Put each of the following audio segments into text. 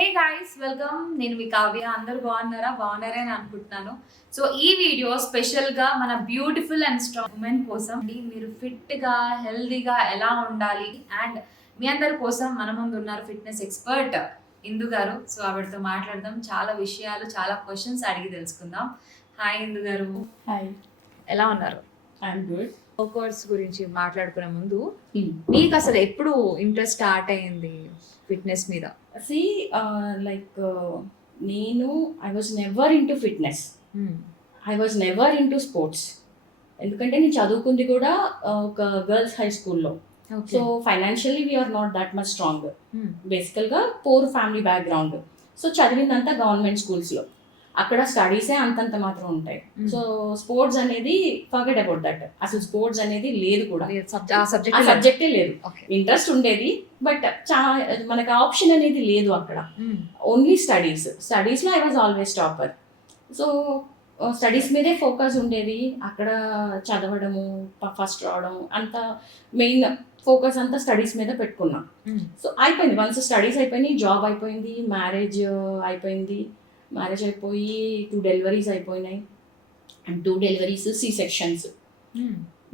Hey guys welcome. నేను మీ కావ్య. అందరూ బాగున్నారే అని అనుకుంటున్నాను. సో ఈ వీడియో స్పెషల్గా మన బ్యూటిఫుల్ అండ్ స్ట్రాంగ్ ఉమెన్ కోసం. మీరు ఫిట్గా హెల్దీగా ఎలా ఉండాలి అండ్ మీ అందరి కోసం మన ముందు ఉన్నారు ఫిట్నెస్ ఎక్స్పర్ట్ ఇందు గారు. సో ఆవిడతో మాట్లాడదాం, చాలా విషయాలు, చాలా క్వశ్చన్స్ అడిగి తెలుసుకుందాం. హాయ్ ఇందు గారు. హాయ్, ఎలా ఉన్నారు? I'm good. వర్కౌట్స్ గురించి మాట్లాడుకునే ముందు మీకు అసలు ఎప్పుడు ఇంట్రెస్ట్ స్టార్ట్ అయ్యింది ఫిట్నెస్ మీద? నేను I was never into fitness, I was never into sports. ఎందుకంటే నేను చదువుకుంది కూడా ఒక గర్ల్స్ హై స్కూల్లో. So financially we're not that much strong. బేసికల్గా పూర్ ఫ్యామిలీ బ్యాక్గ్రౌండ్. సో చదివిందంతా గవర్నమెంట్ స్కూల్స్లో. అక్కడ స్టడీసే అంతంత మాత్రం ఉంటాయి. సో స్పోర్ట్స్ అనేది ఫర్గెట్ అబౌట్ దట్. అసలు స్పోర్ట్స్ అనేది లేదు కూడా, ఆ సబ్జెక్టే లేదు. ఇంట్రెస్ట్ ఉండేది బట్ మనకి ఆప్షన్ అనేది లేదు అక్కడ. ఓన్లీ స్టడీస్లో I was always topper. So studies మీదే ఫోకస్ ఉండేది. అక్కడ చదవడము, ఫస్ట్ రావడం, అంత మెయిన్ ఫోకస్ అంతా స్టడీస్ మీద పెట్టుకున్నాం. సో అయిపోయింది. వన్స్ స్టడీస్ అయిపోయినాయి, జాబ్ అయిపోయింది, మ్యారేజ్ అయిపోయింది. మ్యారేజ్ అయిపోయి 2 డెలివరీస్ అయిపోయినాయి. And 2 deliveries C-sections.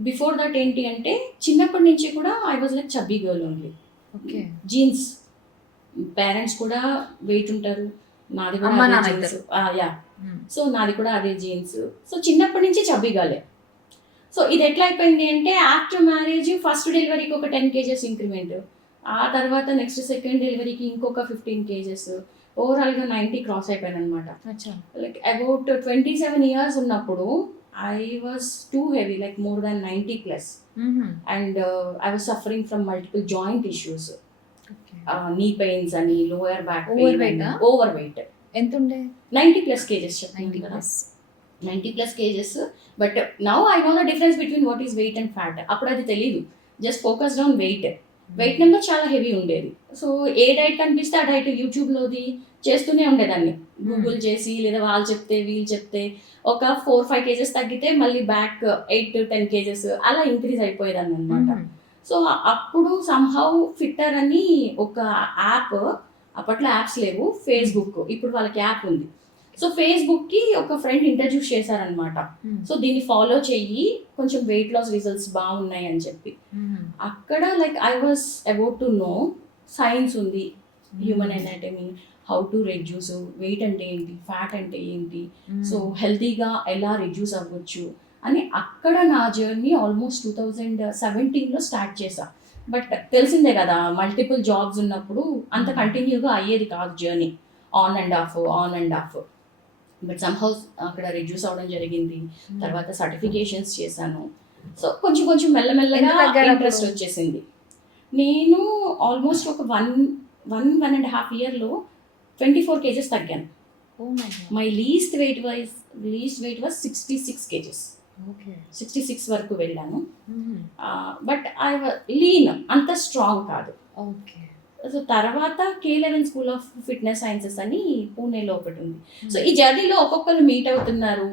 Before that ఏంటి అంటే చిన్నప్పటి నుంచి కూడా I was like chubby girl only. Jeans, parents కూడా వెయిట్ ఉంటారు, నాది కూడా జీన్స్. యా, సో నాది కూడా అదే జీన్స్. సో చిన్నప్పటి నుంచి చబ్బీ గర్లే. సో ఇది ఎట్లా అయిపోయింది అంటే ఆఫ్టర్ మ్యారేజ్ ఫస్ట్ డెలివరీకి ఒక 10 kgs ఇంక్రిమెంట్, ఆ తర్వాత నెక్స్ట్ సెకండ్ డెలివరీకి ఇంకొక 15 kgs, ఓవరాల్గా 90 క్రాస్ అయిపోయాను అనమాట. లైక్ అబౌట్ 27 years ఉన్నప్పుడు I was too heavy, like more than 90+. And I was suffering from multiple joint issues, knee pains అని, lower back pain, overweight. ఎంత ఉండే? 90+ kgs చెప్పండి కదా, 90+ kgs. But now I know the difference between what is weight and fat. అప్పుడు అది తెలీదు, just focused on weight. Weight number చాలా heavy ఉండేది. సో ఏ డైట్ కనిపిస్తే ఆ డైట్ యూట్యూబ్లోది చేస్తూనే ఉండేదాన్ని, గూగుల్ చేసి లేదా వాళ్ళు చెప్తే వీళ్ళు చెప్తే. ఒక 4-5 kgs తగ్గితే మళ్ళీ బ్యాక్ 8-10 kgs అలా ఇంక్రీజ్ అయిపోయేదాన్ని అనమాట. సో అప్పుడు సమ్హౌ ఫిట్టర్ అని ఒక యాప్, అప్పట్లో యాప్స్ లేవు, ఫేస్బుక్, ఇప్పుడు వాళ్ళకి యాప్ ఉంది. సో ఫేస్బుక్కి ఒక ఫ్రెండ్ ఇంట్రడ్యూస్ చేశారనమాట. సో దీన్ని ఫాలో చెయ్యి, కొంచెం వెయిట్ లాస్ రిజల్ట్స్ బాగున్నాయి అని చెప్పి. అక్కడ like I was about to know science ఉంది, human anatomy, how to reduce weight అంటే ఏంటి, ఫ్యాట్ అంటే ఏంటి, సో హెల్తీగా ఎలా రెడ్యూస్ అవ్వచ్చు అని. అక్కడ నా జర్నీ ఆల్మోస్ట్ 2017లో స్టార్ట్ చేశా. బట్ తెలిసిందే కదా, మల్టిపుల్ జాబ్స్ ఉన్నప్పుడు అంత కంటిన్యూగా అయ్యేది కాదు journey, on and of. But somehow అక్కడ రెడ్యూస్ అవ్వడం జరిగింది. తర్వాత సర్టిఫికేషన్స్ చేశాను. సో కొంచెం మెల్లమెల్లగా ఇంట్రెస్ట్ వచ్చేసింది. నేను ఆల్మోస్ట్ ఒక 1.5 yearలో 24 kgs తగ్గాను. My least weight was 66 kgs. 66 వరకు వెళ్ళాను. బట్ ఐ లీన్, అంత స్ట్రాంగ్ కాదు. సో తర్వాత K11 school of fitness sciences అని పూణేలో ఒకటి ఉంది. సో ఈ జర్నీలో ఒక్కొక్కరు మీట్ అవుతున్నారు,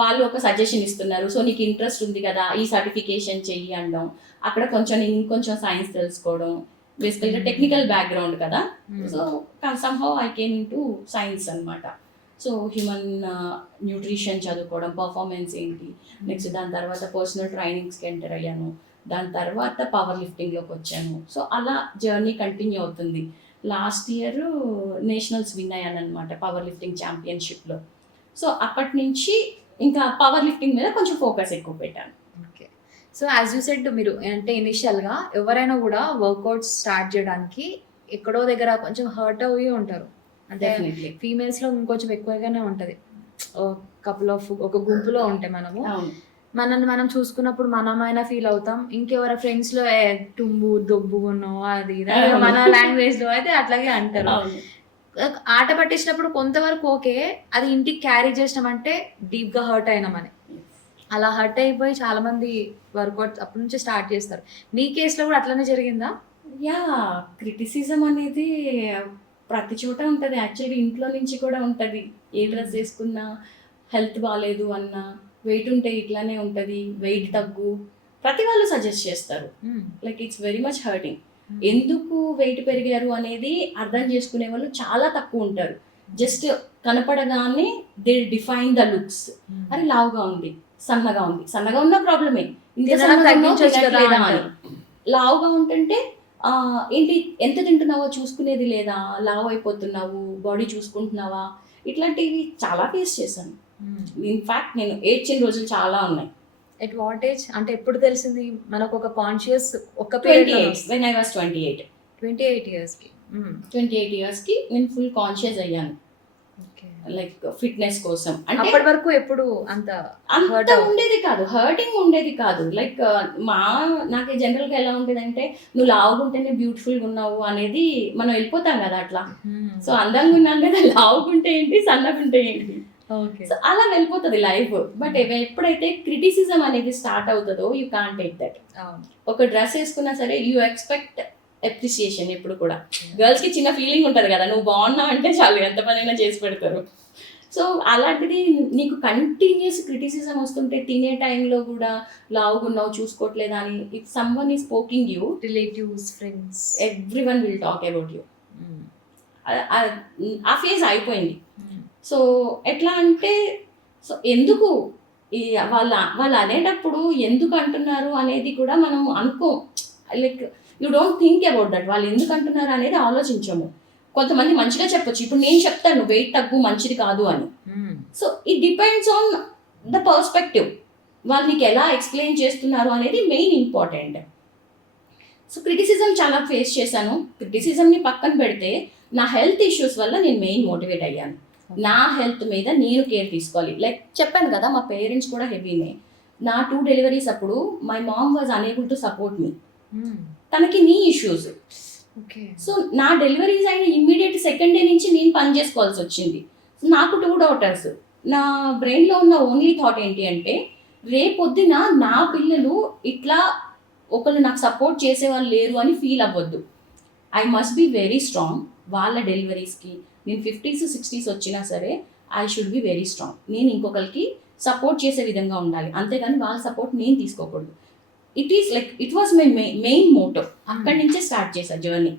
వాళ్ళు ఒక సజెషన్ ఇస్తున్నారు. సో నీకు ఇంట్రెస్ట్ ఉంది కదా, ఈ సర్టిఫికేషన్ చెయ్యి అనడం. అక్కడ ఇంకొంచెం సైన్స్ తెలుసుకోవడం, బేసికల్గా టెక్నికల్ బ్యాక్గ్రౌండ్ కదా. So somehow I came in to science అనమాట. సో హ్యూమన్ న్యూట్రిషన్ చదువుకోవడం, పర్ఫార్మెన్స్ ఏంటి, నెక్స్ట్ దాని తర్వాత పర్సనల్ ట్రైనింగ్స్కి ఎంటర్ అయ్యాను. దాని తర్వాత పవర్ లిఫ్టింగ్లోకి వచ్చాను. సో అలా జర్నీ కంటిన్యూ అవుతుంది. లాస్ట్ ఇయర్ నేషనల్స్ విన్ అయ్యాను అనమాట, పవర్ లిఫ్టింగ్ ఛాంపియన్షిప్లో. సో అప్పటి నుంచి ఇంకా పవర్ లిఫ్టింగ్ మీద కొంచెం ఫోకస్ ఎక్కువ పెట్టాను. Okay. So as you said, మీరు అంటే ఇనిషియల్గా ఎవరైనా కూడా వర్కౌట్స్ స్టార్ట్ చేయడానికి ఎక్కడో దగ్గర కొంచెం హర్ట్ అయ్యి ఉంటారు. అంటే ఫీమేల్స్లో ఇంకొంచెం ఎక్కువగానే ఉంటుంది. ఒక గుంపులో ఉంటే మనల్ని మనం చూసుకున్నప్పుడు మనమైనా ఫీల్ అవుతాం, ఇంకెవరి ఫ్రెండ్స్లో టుంబు దొబ్బుగున్నో అది మన లాంగ్వేజ్లో అయితే అట్లాగే అంటారు. ఆట పట్టించినప్పుడు కొంతవరకు ఓకే, అది ఇంటికి క్యారీ చేసినామంటే డీప్గా హర్ట్ అయినామని. అలా హర్ట్ అయిపోయి చాలా మంది వర్కౌట్ అప్పటి నుంచి స్టార్ట్ చేస్తారు. నీ కేసులో కూడా అట్లనే జరిగిందా? యా, క్రిటిసిజం అనేది ప్రతి చోట ఉంటుంది. యాక్చువల్గా ఇంట్లో నుంచి కూడా ఉంటుంది. ఏ డ్రెస్ వేసుకున్నా, హెల్త్ బాగాలేదు అన్నా, వెయిట్ ఉంటే ఇట్లానే ఉంటుంది, వెయిట్ తగ్గు, ప్రతి వాళ్ళు సజెస్ట్ చేస్తారు. Like it's very much hurting. ఎందుకు వెయిట్ పెరిగారు అనేది అర్థం చేసుకునే వాళ్ళు చాలా తక్కువ ఉంటారు. జస్ట్ కనపడగానే దే డిఫైన్ ద లుక్స్. అరే లావుగా ఉంది, సన్నగా ఉంది, సన్నగా ఉన్న ప్రాబ్లమే, ఇంకా తినడం సన్నగా ఉన్నావు, తగ్గించొచ్చు కదా తినట్లేదా అని. అంటారు. లావుగా ఉంటుంటే ఏంటి ఎంత తింటున్నావో చూసుకునేది లేదా, లావు అయిపోతున్నావు, బాడీ చూసుకుంటున్నావా, ఇట్లాంటివి చాలా ఫేస్ చేశాను. ఇన్ఫాక్ట్ నేను ఏడ్చిన రోజులు చాలా ఉన్నాయి. ఎట్ వాట్ ఏజ్ అంటే ఎప్పుడు తెలిసింది మనకు ఒక కాన్షియస్ ఒక 28 when I was 28. 28 years కి 28 yearsకి నేను ఫుల్ కాన్షియస్ అయ్యాను, లైక్ ఫిట్నెస్ కోసం. అంటే అప్పటి వరకు ఎప్పుడు అంత hurt అంత ఉండేది కాదు, హర్టింగ్ ఉండేది కాదు. లైక్ నాకు జనరల్గా ఎలా ఉండేది అంటే, నువ్వు లావుగుంటేనే బ్యూటిఫుల్గా ఉన్నావు అనేది మనం వెళ్ళిపోతాం కదా అట్లా. సో అందంగా ఉన్నాను కదా, లావుగుంటే ఏంటి, సన్నగుంటే ఏంటి, ఓకే సో అలా వెళ్ళిపోతుంది లైఫ్. బట్ ఎప్పుడైతే క్రిటిసిజం అనేది స్టార్ట్ అవుతుందో యూ కాంట్ టేక్ దట్. ఒక డ్రెస్ వేసుకున్నా సరే యూ ఎక్స్పెక్ట్ అప్రిసియేషన్. ఎప్పుడు కూడా గర్ల్స్ కి చిన్న ఫీలింగ్ ఉంటుంది కదా, నువ్వు బాగున్నావు అంటే చాలు ఎంత పనైనా చేసి పెడతారు. సో అలాంటిది నీకు కంటిన్యూస్ క్రిటిసిజం వస్తుంటే తినే టైంలో కూడా లావుగున్నావు చూసుకోవట్లేదా అని, if someone is spoking you, relatives, friends, everyone will talk about you. ఆ ఫేజ్ అయిపోయింది. సో ఎట్లా అంటే, సో ఎందుకు వాళ్ళు అనేటప్పుడు ఎందుకు అంటున్నారు అనేది కూడా మనం అనుకో, like you don't think about that. వాళ్ళు ఎందుకు అంటున్నారు అనేది ఆలోచించము. కొంతమంది మంచిగా చెప్పొచ్చు, ఇప్పుడు నేను చెప్తాను వెయిట్ తగ్గు మంచిది కాదు అని. So it depends on the perspective, వాళ్ళు నీకు ఎలా ఎక్స్ప్లెయిన్ చేస్తున్నారు అనేది మెయిన్ ఇంపార్టెంట్. సో క్రిటిసిజం చాలా ఫేస్ చేశాను. క్రిటిసిజంని పక్కన పెడితే నా హెల్త్ ఇష్యూస్ వల్ల నేను మెయిన్ మోటివేట్ అయ్యాను. నా హెల్త్ మీద నేను కేర్ తీసుకోవాలి. లైక్ చెప్పాను కదా, మా పేరెంట్స్ కూడా హెవీనే. నా 2 డెలివరీస్ అప్పుడు my mom was unable to support me. తనకి నీ ఇష్యూస్. సో నా డెలివరీస్ అయిన ఇమ్మీడియట్ సెకండ్ డే నుంచి నేను పని చేసుకోవాల్సి వచ్చింది. నాకు 2 daughters. నా బ్రెయిన్లో ఉన్న ఓన్లీ థాట్ ఏంటి అంటే, రేపొద్దున నా పిల్లలు ఇట్లా ఒకళ్ళు నాకు సపోర్ట్ చేసేవాళ్ళు లేరు అని ఫీల్ అవ్వద్దు. I must be very strong. వాళ్ళ డెలివరీస్కి నేను 50s 60s వచ్చినా సరే I should be very strong. నేను ఇంకొకరికి సపోర్ట్ చేసే విధంగా ఉండాలి, అంతేగాని వాళ్ళ సపోర్ట్ నేను తీసుకోకూడదు. It was my main motto. అక్కడి నుంచే స్టార్ట్ చేశా జర్నీ.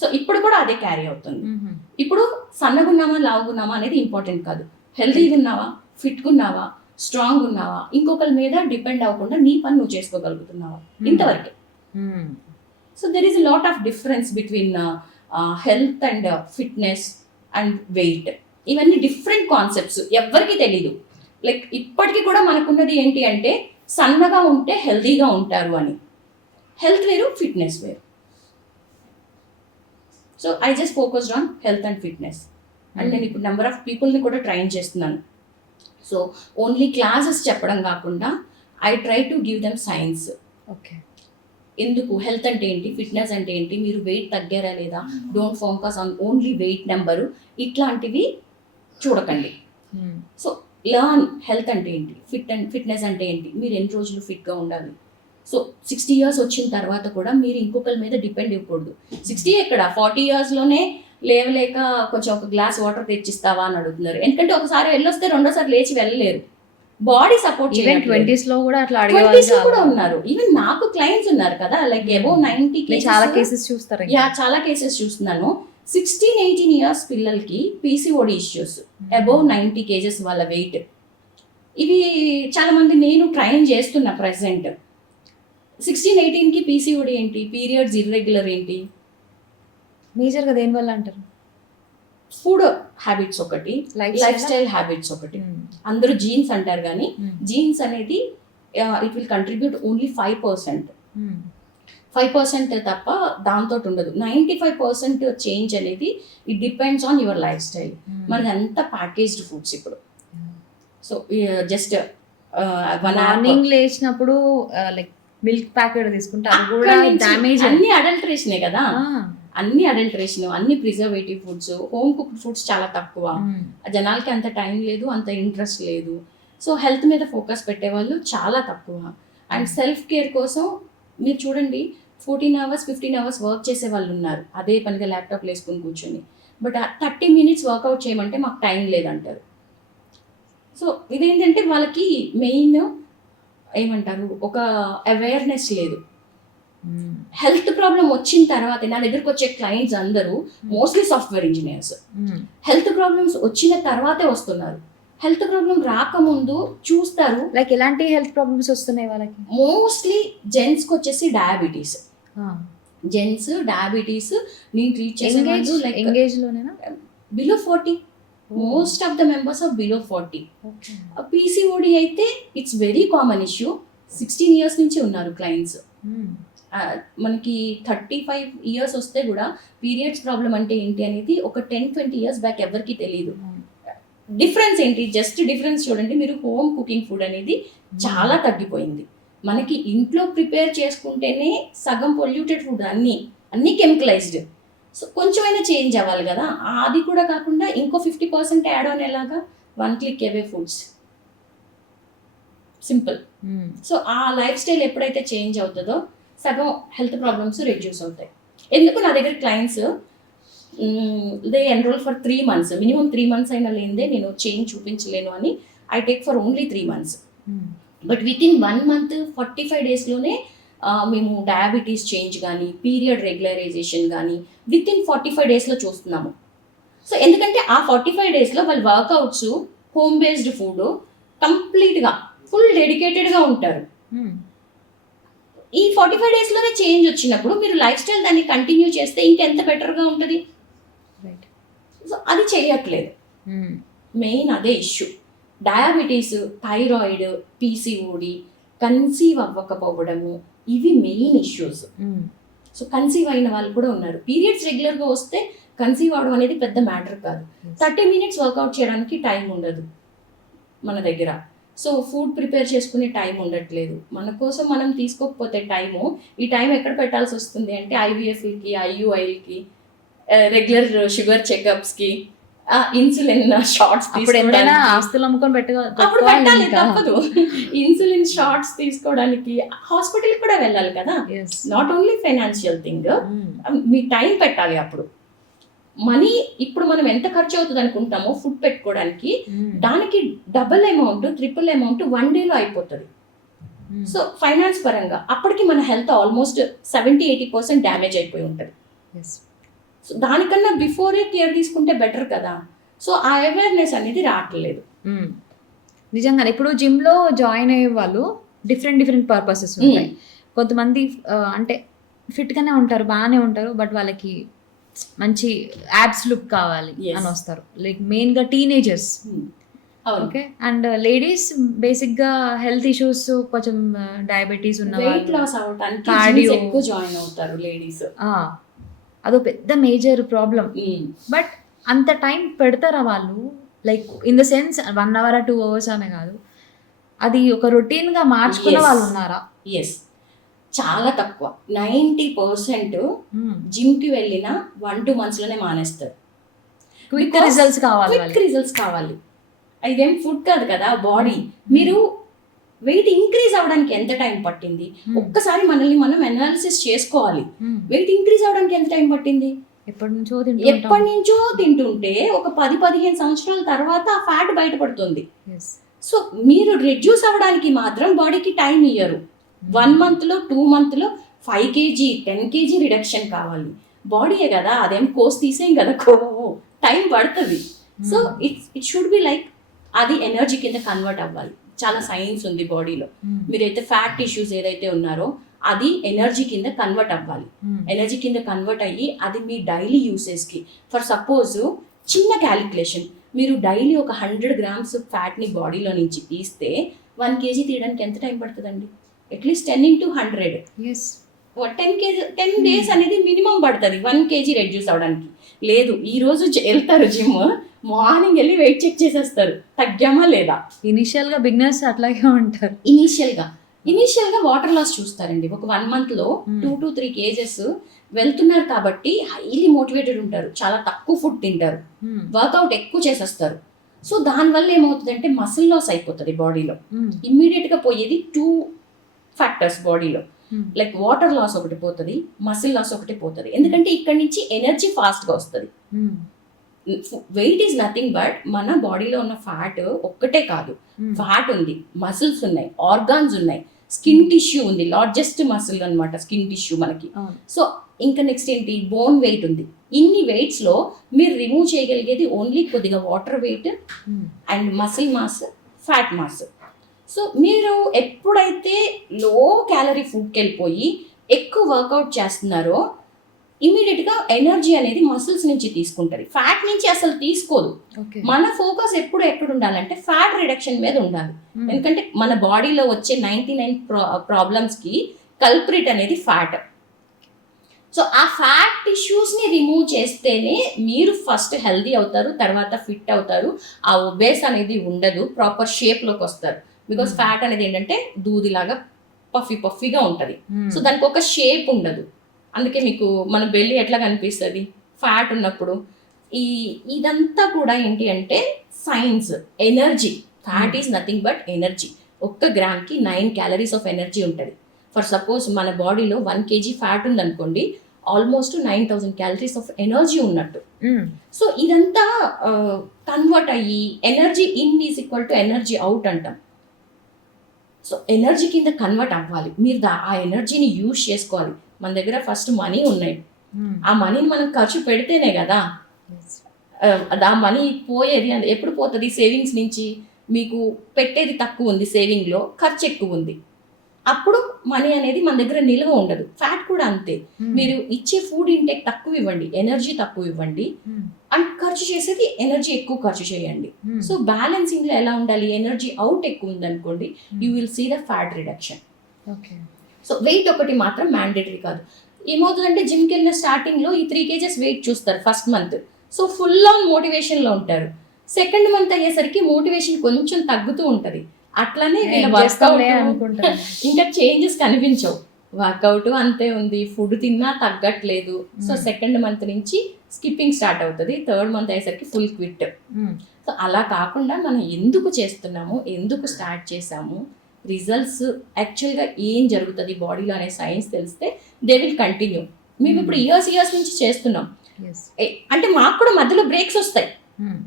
సో ఇప్పుడు కూడా అదే క్యారీ అవుతుంది. ఇప్పుడు సన్నగున్నామా లావుగున్నామా అనేది ఇంపార్టెంట్ కాదు. హెల్తీగా ఉన్నావా, ఫిట్గా ఉన్నావా, స్ట్రాంగ్ ఉన్నావా, ఇంకొకరి మీద డిపెండ్ అవ్వకుండా నీ పని నువ్వు చేసుకోగలుగుతున్నావా, ఇంతవరకే. So there is a lot of difference between health and fitness and weight. ఇవన్నీ డిఫరెంట్ కాన్సెప్ట్స్, ఎవ్వరికి తెలీదు. లైక్ ఇప్పటికీ కూడా మనకున్నది ఏంటి అంటే, సన్నగా ఉంటే హెల్తీగా ఉంటారు అని. హెల్త్ వేరు, ఫిట్నెస్ వేరు. So I just focused on health and fitness. And నేను ఇప్పుడు నెంబర్ ఆఫ్ పీపుల్ని కూడా ట్రైన్ చేస్తున్నాను. సో ఓన్లీ క్లాసెస్ చెప్పడం కాకుండా I try to give them science. Okay, ఎందుకు, హెల్త్ అంటే ఏంటి, ఫిట్నెస్ అంటే ఏంటి, మీరు వెయిట్ తగ్గారా లేదా, don't focus on only weight number, ఇట్లాంటివి చూడకండి. సో లర్న్ హెల్త్ అంటే ఏంటి, ఫిట్నెస్ అంటే ఏంటి, మీరు ఎన్ని రోజులు ఫిట్గా ఉండాలి. సో 60 years వచ్చిన తర్వాత కూడా మీరు ఇంకొకరి మీద డిపెండ్ ఇవ్వకూడదు. 60 ఎక్కడ, 40 yearsలోనే లేవలేక కొంచెం ఒక గ్లాస్ వాటర్ తెచ్చిస్తావా అని అడుగుతున్నారు. ఎందుకంటే ఒకసారి వెళ్ళొస్తే రెండోసారి లేచి వెళ్ళలేరు, బాడీ సపోర్ట్ ఈవెన్ 20s లో కూడా అట్లా 20s లో కూడా ఉన్నారు. ఈవెన్ నాకు క్లయింట్స్ ఉన్నారు కదా, లైక్ అబౌవ్ 90 చాలా కేసెస్ చూస్తారు. చాలా కేసెస్ చూస్తున్నాను. 16-18 years పిల్లలకి PCOD ఇష్యూస్, అబౌవ్ 90 kgs వాళ్ళ వెయిట్. ఇవి చాలా మంది నేను ట్రైన్ చేస్తున్నా ప్రెసెంట్. 16-18కి PCOD ఏంటి, పీరియడ్స్ ఇర్రెగ్యులర్ ఏంటి, మేజర్గా దేనివల్ల అంటారు? ఫుడ్ హ్యాబిట్స్ ఒకటి, లైఫ్ స్టైల్ హ్యాబిట్స్ ఒకటి. అందరూ జీన్స్ అంటారు కానీ జీన్స్ అనేది ఇట్ విల్ కంట్రిబ్యూట్ ఓన్లీ 5%. 5% తప్ప దాంతో ఉండదు. 95% చేంజ్ అనేది it depends on your life style. మనది అంతా ప్యాకేజ్డ్ ఫుడ్స్ ఇప్పుడు. సో జస్ట్ మార్నింగ్ లేచినప్పుడు లైక్ మిల్క్ ప్యాకెట్ తీసుకుంటే అది కూడా డ్యామేజ్. అన్ని అడల్టరేషనే కదా, అన్ని అడల్టరేషన్, అన్ని preservative foods, home cooked foods చాలా తక్కువ. జనాలకి అంత టైం లేదు, అంత ఇంట్రెస్ట్ లేదు. సో హెల్త్ మీద ఫోకస్ పెట్టేవాళ్ళు చాలా తక్కువ. అండ్ సెల్ఫ్ కేర్ కోసం మీరు చూడండి, 14 hours 15 hours వర్క్ చేసే వాళ్ళు ఉన్నారు, అదే పనిగా ల్యాప్టాప్ వేసుకొని కూర్చొని. బట్ 30 minutes వర్కౌట్ చేయమంటే మాకు టైం లేదంటారు. సో ఇదేంటంటే వాళ్ళకి మెయిన్ ఏమంటారు, ఒక అవేర్నెస్ లేదు. హెల్త్ ప్రాబ్లం వచ్చిన తర్వాత నా దగ్గరకు వచ్చే క్లయింట్స్ అందరూ mostly software engineers. Health problems వచ్చిన తర్వాతే వస్తున్నారు. హెల్త్ ప్రాబ్లం రాకముందు చూస్తారు. లైక్ ఎలాంటి హెల్త్ ప్రాబ్లమ్స్ వస్తున్నాయి వాళ్ళకి? మోస్ట్లీ జెంట్స్కి వచ్చేసి డయాబెటీస్. జెంట్స్ డయాబెటీస్ నేను ట్రీట్ చేసేవాళ్ళు లైక్ ఎంగేజ్ లోనేనా? Below 40. Most of the members of below 40. PCOD అయితే it's very common issue. 16 years నుంచి ఉన్నారు క్లయింట్స్. మనకి 35 years వస్తే కూడా పీరియడ్స్ ప్రాబ్లం అంటే ఏంటి అనేది ఒక 10-20 years బ్యాక్ ఎవరికి తెలియదు. డిఫరెన్స్ ఏంటి? జస్ట్ డిఫరెన్స్ చూడండి. మీరు హోమ్ కుకింగ్ ఫుడ్ అనేది చాలా తగ్గిపోయింది. మనకి ఇంట్లో ప్రిపేర్ చేసుకుంటేనే సగం పొల్యూటెడ్ ఫుడ్, అన్నీ కెమికలైజ్డ్. సో కొంచెమైనా చేంజ్ అవ్వాలి కదా. అది కూడా కాకుండా ఇంకో 50% యాడ్ ఆన్ ఎలాగా? 1 click away foods. Simple. So ఆ లైఫ్ స్టైల్ ఎప్పుడైతే చేంజ్ అవుతుందో సగం హెల్త్ ప్రాబ్లమ్స్ రెడ్యూస్ అవుతాయి. ఎందుకు నా దగ్గర clients they enrol for 3 months, minimum 3 months అయినా లేనిదే నేను చేంజ్ చూపించలేను అని I take for only 3 months. But with in 1 month 45 daysలోనే మేము డయాబెటీస్ చేంజ్ కానీ పీరియడ్ రెగ్యులరైజేషన్ కానీ విత్ ఇన్ 45 daysలో చూస్తున్నాము. సో ఎందుకంటే ఆ 45 daysలో వాళ్ళు వర్కౌట్స్, హోమ్ బేస్డ్ ఫుడ్ కంప్లీట్గా ఫుల్ డెడికేటెడ్గా ఉంటారు. ఈ 45 daysలోనే చేంజ్ వచ్చినప్పుడు మీరు లైఫ్ స్టైల్ దాన్ని కంటిన్యూ చేస్తే ఇంకెంత బెటర్గా ఉంటుంది. సో అది చేయట్లేదు. మెయిన్ అదే issue. Diabetes, thyroid, PCOD, conceive అవ్వకపోవడము, ఇవి మెయిన్ ఇష్యూస్. సో కన్సీవ్ అయిన వాళ్ళు కూడా ఉన్నారు. పీరియడ్స్ రెగ్యులర్గా వస్తే కన్సీవ్ అవడం అనేది పెద్ద మ్యాటర్ కాదు. 30 minutes వర్కౌట్ చేయడానికి టైం ఉండదు మన దగ్గర. సో ఫుడ్ ప్రిపేర్ చేసుకునే టైం ఉండట్లేదు. మన కోసం మనం తీసుకోకపోతే టైము, ఈ టైం ఎక్కడ పెట్టాల్సి వస్తుంది అంటే ఐవీఎఫ్కి, ఐయుఐకి, రెగ్యులర్ షుగర్ చెకప్స్కి, ఇన్సులిన్ షార్ట్స్ ఆస్తులు అమ్ముకొని అప్పుడు పెట్టాలి, తప్పదు. ఇన్సులిన్ షార్ట్స్ తీసుకోవడానికి హాస్పిటల్కి కూడా వెళ్ళాలి కదా. Not only financial thing, me time పెట్టాలి. అప్పుడు మనీ ఇప్పుడు మనం ఎంత ఖర్చు అవుతుంది అనుకుంటామో ఫుడ్ పెట్టుకోవడానికి, దానికి డబుల్ అమౌంట్, ట్రిపుల్ అమౌంట్ 1 dayలో అయిపోతుంది. సో ఫైనాన్స్ పరంగా అప్పటికి మన హెల్త్ ఆల్మోస్ట్ 70-80% డ్యామేజ్ అయిపోయి ఉంటుంది. సో దానికన్నా బిఫోరే కేర్ తీసుకుంటే బెటర్ కదా. సో ఆ అవేర్నెస్ అనేది రావట్లేదు. నిజంగానే ఇప్పుడు జిమ్లో జాయిన్ అయ్యే వాళ్ళు డిఫరెంట్ పర్పసెస్ ఉంటాయి. కొంతమంది అంటే ఫిట్గానే ఉంటారు, బాగానే ఉంటారు, బట్ వాళ్ళకి మంచి యాబ్స్ లుక్ కావాలి అని వస్తారు. లైక్ మెయిన్గా టీనేజర్స్. ఓకే. అండ్ లేడీస్ బేసిక్గా హెల్త్ ఇష్యూస్, కొంచెం డయాబెటీస్ ఉన్న వెయిట్ లాస్ అవ్వడానికి ఎక్కువ జాయిన్ అవుతారు లేడీస్. అదో పెద్ద మేజర్ ప్రాబ్లం. బట్ అంత టైం పెడతారా వాళ్ళు? Like in the sense 1 hour 2 hours అనే కాదు, అది ఒక రొటీన్గా మార్చుకున్న వాళ్ళు ఉన్నారా? ఎస్, చాలా తక్కువ. 90% జిమ్కి వెళ్ళిన 1-2 monthsలోనే మానేస్తారు. క్విక్ రిజల్ట్స్ కావాలి. ఇదేం ఫుడ్ కాదు కదా బాడీ. మీరు వెయిట్ ఇంక్రీజ్ అవ్వడానికి ఎంత టైం పట్టింది ఒక్కసారి మనల్ని మనం అనాలిసిస్ చేసుకోవాలి. వెయిట్ ఇంక్రీజ్ అవ్వడానికి ఎంత టైం పట్టింది? ఎప్పటి నుంచో తింటుంటే ఒక 10-15 సంవత్సరాల తర్వాత ఆ ఫ్యాట్ బయటపడుతుంది. సో మీరు రెడ్యూస్ అవ్వడానికి మాత్రం బాడీకి టైం ఇయ్యరు. 1 monthలో 2 monthలో 5 kg 10 kg రిడక్షన్ కావాలి. బాడీయే కదా, అదేం కోసి తీసేం కదా, కొవ్వు టైం పడుతుంది. So it should be like అది ఎనర్జీ కింద కన్వర్ట్ అవ్వాలి. చాలా సైన్స్ ఉంది బాడీలో. మీరైతే ఫ్యాట్ ఇష్యూస్ ఏదైతే ఉన్నారో అది ఎనర్జీ కింద కన్వర్ట్ అవ్వాలి. ఎనర్జీ కింద కన్వర్ట్ అయ్యి అది మీ డైలీ యూసేజ్కి, ఫర్ సపోజ్ చిన్న క్యాలిక్యులేషన్, మీరు డైలీ ఒక 100 grams ఫ్యాట్ని బాడీలో నుంచి తీస్తే 1 kg తీయడానికి ఎంత టైం పడుతుందండి? At least 10 into 100. 10 days అనేది మినిమం పడుతుంది 1 kg రెడ్యూస్ అవడానికి. లేదు, ఈరోజు వెళ్తారు జిమ్, మార్నింగ్ వెళ్ళి వెయిట్ చెక్ చేసేస్తారు, తగ్గామా లేదా. ఇనిషియల్గా బిగినర్స్ అట్లాగే ఉంటారు. ఇనిషియల్గా వాటర్ లాస్ చూస్తారండి. ఒక 1 monthలో 2 to 3 kgs వెళ్తున్నారు కాబట్టి హైలీ మోటివేటెడ్ ఉంటారు, చాలా తక్కువ ఫుడ్ తింటారు, వర్కౌట్ ఎక్కువ చేసేస్తారు. సో దానివల్ల ఏమవుతుందంటే మసిల్ లాస్ అయిపోతుంది బాడీలో. ఇమ్మీడియట్గా పోయేది 2 factors బాడీలో. లైక్ వాటర్ లాస్ ఒకటి పోతుంది, మసిల్ లాస్ ఒకటి పోతుంది. ఎందుకంటే ఇక్కడ నుంచి ఎనర్జీ ఫాస్ట్గా వస్తుంది. వెయిట్ ఈజ్ నథింగ్ బట్ మన బాడీలో ఉన్న ఫ్యాట్ ఒక్కటే కాదు, ఫ్యాట్ ఉంది, మసిల్స్ ఉన్నాయి, ఆర్గాన్స్ ఉన్నాయి, స్కిన్ టిష్యూ ఉంది, లార్జెస్ట్ మసిల్ అన్నమాట స్కిన్ టిష్యూ మనకి. అవును. సో ఇంకా నెక్స్ట్ ఏంటి, బోన్ వెయిట్ ఉంది. ఇన్ని వెయిట్స్ లో మీరు రిమూవ్ చేయగలిగేది ఓన్లీ కొద్దిగా water weight and muscle mass, fat mass. So మీరు ఎప్పుడైతే లో క్యాలరీ ఫుడ్కి వెళ్ళిపోయి ఎక్కువ వర్కౌట్ చేస్తున్నారో ఇమీడియట్గా ఎనర్జీ అనేది మసిల్స్ నుంచి తీసుకుంటుంది, ఫ్యాట్ నుంచి అసలు తీసుకోదు. ఓకే. మన ఫోకస్ ఎప్పుడు ఎక్కడ ఉండాలంటే ఫ్యాట్ రిడక్షన్ మీద ఉండాలి. ఎందుకంటే మన బాడీలో వచ్చే 99 ప్రాబ్లమ్స్కి కల్ప్రిట్ అనేది ఫ్యాట్. సో ఆ ఫ్యాట్ టిష్యూస్ని రిమూవ్ చేస్తేనే మీరు ఫస్ట్ హెల్దీ అవుతారు, తర్వాత ఫిట్ అవుతారు, ఆ ఒబేస్ అనేది ఉండదు, ప్రాపర్ షేప్లోకి వస్తారు. బికాస్ ఫ్యాట్ అనేది ఏంటంటే దూదిలాగా పఫీగా ఉంటుంది. సో దానికి ఒక షేప్ ఉండదు. అందుకే మీకు మన బెల్లి ఎట్లా కనిపిస్తుంది ఫ్యాట్ ఉన్నప్పుడు. ఇదంతా కూడా ఏంటి అంటే science, energy. Fat is nothing but energy. 1 గ్రామ్కి 9 calories of energy ఉంటుంది. ఫర్ సపోజ్ మన బాడీలో 1 kg ఫ్యాట్ ఉందనుకోండి, ఆల్మోస్ట్ 9000 క్యాలరీస్ ఆఫ్ ఎనర్జీ ఉన్నట్టు. సో ఇదంతా కన్వర్ట్ అయ్యి energy in is equal to energy out అంటాం. సో ఎనర్జీ కింద కన్వర్ట్ అవ్వాలి. మీరు ఆ ఎనర్జీని యూజ్ చేసుకోవాలి. మన దగ్గర ఫస్ట్ మనీ ఉన్నాయి, ఆ మనీని మనం ఖర్చు పెడితేనే కదా ఆ మనీ పోయేది. ఎప్పుడు పోతుంది? సేవింగ్స్ నుంచి. మీకు పెట్టేది తక్కువ ఉంది సేవింగ్లో, ఖర్చు ఎక్కువ ఉంది, అప్పుడు మనీ అనేది మన దగ్గర నిల్వ ఉండదు. ఫ్యాట్ కూడా అంతే. మీరు ఇచ్చే ఫుడ్ ఇంటేక్ తక్కువ ఇవ్వండి, ఎనర్జీ తక్కువ ఇవ్వండి, అండ్ ఖర్చు చేసేది ఎనర్జీ ఎక్కువ ఖర్చు చేయండి. సో బ్యాలెన్సింగ్ లో ఎలా ఉండాలి? ఎనర్జీ అవుట్ ఎక్కువ ఉందనుకోండి, you will see the fat reduction. So weight ఒకటి మాత్రం మ్యాండేటరీ కాదు. ఏమవుతుందంటే జిమ్కి వెళ్ళిన స్టార్టింగ్ లో ఈ 3 kgs వెయిట్ చూస్తారు first month. So full on motivation లో ఉంటారు. సెకండ్ మంత్ అయ్యేసరికి మోటివేషన్ కొంచెం తగ్గుతూ ఉంటది. అట్లనే వీళ్ళ వర్కౌట్ ఇంకా చేంజెస్ కనిపించవు. వర్కౌట్ అంతే ఉంది, ఫుడ్ తిన్నా తగ్గట్లేదు. సో సెకండ్ మంత్ నుంచి స్కిప్పింగ్ స్టార్ట్ అవుతుంది, థర్డ్ మంత్ అయ్యేసరికి ఫుల్ క్విట్. సో అలా కాకుండా మనం ఎందుకు చేస్తున్నాము, ఎందుకు స్టార్ట్ చేసాము, రిజల్ట్స్ యాక్చువల్గా ఏం జరుగుతుంది బాడీలో అనే సైన్స్ తెలిస్తే దే విల్ కంటిన్యూ. మేము ఇప్పుడు ఇయర్స్ నుంచి చేస్తున్నాం. అంటే మాకు కూడా మధ్యలో బ్రేక్స్ వస్తాయి.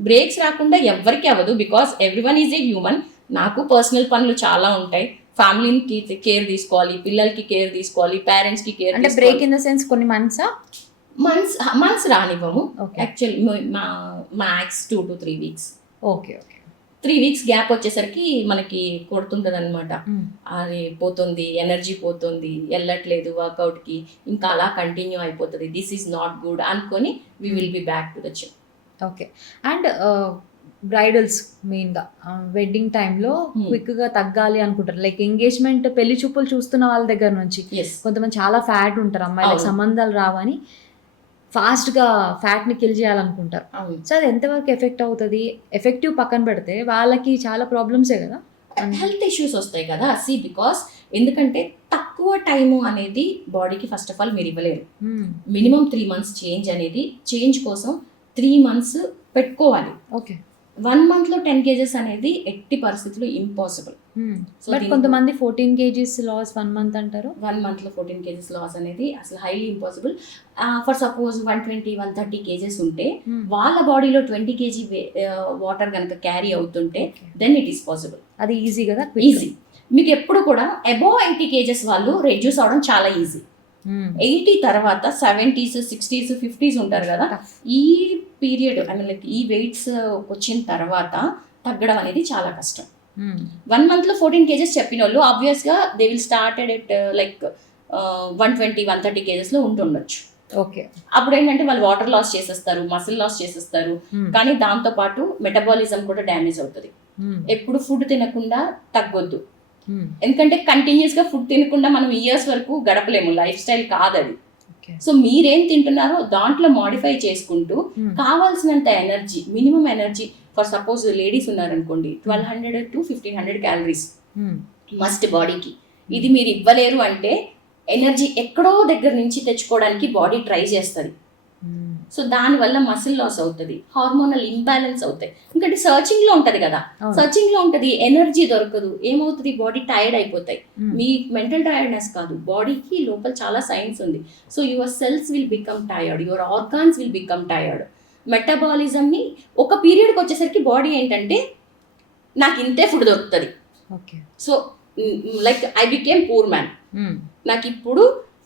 బ్రేక్స్ రాకుండా ఎవ్వరికి అవ్వదు, because everyone is a human. నాకు పర్సనల్ పనులు చాలా ఉంటాయి, ఫ్యామిలీకి కేర్ తీసుకోవాలి, పిల్లలకి కేర్ తీసుకోవాలి, పేరెంట్స్ కి కేర్. అంటే బ్రేక్ ఇన్ ద సెన్స్ కొన్ని మంత్స్ రానివ్వము. Actually max 2 to 3 weeks. Okay. 3 weeks gap వచ్చేసరికి మనకి కొడుతుంటది అనమాట. అది పోతుంది, ఎనర్జీ పోతుంది, వెళ్ళట్లేదు వర్కౌట్కి, ఇంకా అలా కంటిన్యూ అయిపోతుంది. దిస్ ఈజ్ నాట్ గుడ్ అనుకొని we will be back to the gym. Okay. And bridals మెయిన్గా వెడ్డింగ్ టైంలో క్విక్గా తగ్గాలి అనుకుంటారు. లైక్ ఎంగేజ్మెంట్, పెళ్లి చూపులు చూస్తున్న వాళ్ళ దగ్గర నుంచి కొంతమంది చాలా ఫ్యాట్ ఉంటారు, అమ్మాయిలకు సంబంధాలు రావని ఫాస్ట్గా ఫ్యాట్ని కిల్ చేయాలనుకుంటారు. సో అది ఎంతవరకు ఎఫెక్ట్ అవుతుంది? ఎఫెక్టివ్ పక్కన పెడితే వాళ్ళకి చాలా ప్రాబ్లమ్సే కదా, హెల్త్ ఇష్యూస్ వస్తాయి కదా. బికాస్ ఎందుకంటే తక్కువ టైము అనేది బాడీకి ఫస్ట్ ఆఫ్ ఆల్ మీరు ఇవ్వలేరు. మినిమం 3 months చేంజ్ కోసం 3 months పెట్టుకోవాలి. ఓకే. 1 month లో 10 kgs అనేది ఎట్టి పరిస్థితుల్లో ఇంపాసిబుల్. బట్ కొంతమంది 14 kgs లాస్ 1 month అంటారు. 1 month లో 14 kgs లాస్ అనేది అసలు highly impossible. For suppose 120-130 kgs ఉంటే వాళ్ళ బాడీలో 20 kg వాటర్ కనుక క్యారీ అవుతుంటే దెన్ ఇట్ ఈస్ పాసిబుల్. అది ఈజీ కదా, ఈజీ. మీకు ఎప్పుడు కూడా అబోవ్ 80 kgs వాళ్ళు రెడ్యూస్ అవడం చాలా ఈజీ. 80 తర్వాత 70s, 60s, 50s ఉంటారు కదా, ఈ పీరియడ్ ఐ మీన్ లైక్ ఈ వెయిట్స్ వచ్చిన తర్వాత తగ్గడం అనేది చాలా కష్టం. 1 month లో 14 kgs చెప్పిన వాళ్ళు ఆబ్వియస్గా they will started at like 120-130 kgs లో ఉంటుండొచ్చు. ఓకే. అప్పుడు ఏంటంటే వాళ్ళు వాటర్ లాస్ చేసేస్తారు, మసిల్ లాస్ చేసేస్తారు, కానీ దాంతో పాటు మెటబాలిజం కూడా డ్యామేజ్ అవుతుంది. ఎప్పుడు ఫుడ్ తినకుండా తగ్గొద్దు, ఎందుకంటే కంటిన్యూస్ గా ఫుడ్ తినకుండా మనం ఇయర్స్ వరకు గడపలేము, లైఫ్ స్టైల్ కాదు అది. సో మీరేం తింటున్నారో దాంట్లో మాడిఫై చేసుకుంటూ కావాల్సినంత energy, minimum energy. For suppose ladies ఉన్నారనుకోండి, 1200 to 1500 క్యాలరీస్ మస్ట్ బాడీకి. ఇది మీరు ఇవ్వలేరు అంటే ఎనర్జీ ఎక్కడో దగ్గర నుంచి తెచ్చుకోవడానికి బాడీ ట్రై చేస్తుంది. సో దానివల్ల మసిల్ లాస్ అవుతుంది, హార్మోనల్ ఇంబ్యాలెన్స్ అవుతాయి. ఎందుకంటే సర్చింగ్ లో ఉంటది కదా, సర్చింగ్ లో ఉంటది, ఎనర్జీ దొరకదు, ఏమవుతుంది బాడీ టైర్డ్ అయిపోతాయి. మీ మెంటల్ టైర్డ్నెస్ కాదు, బాడీకి లోపల చాలా సైన్స్ ఉంది. So your cells will become tired, your organs will become tired. మెటబాలిజంని ఒక పీరియడ్కి వచ్చేసరికి బాడీ ఏంటంటే నాకు ఇంతే ఫుడ్ దొరుకుతుంది, so like I became poor man. నాకు ఇప్పుడు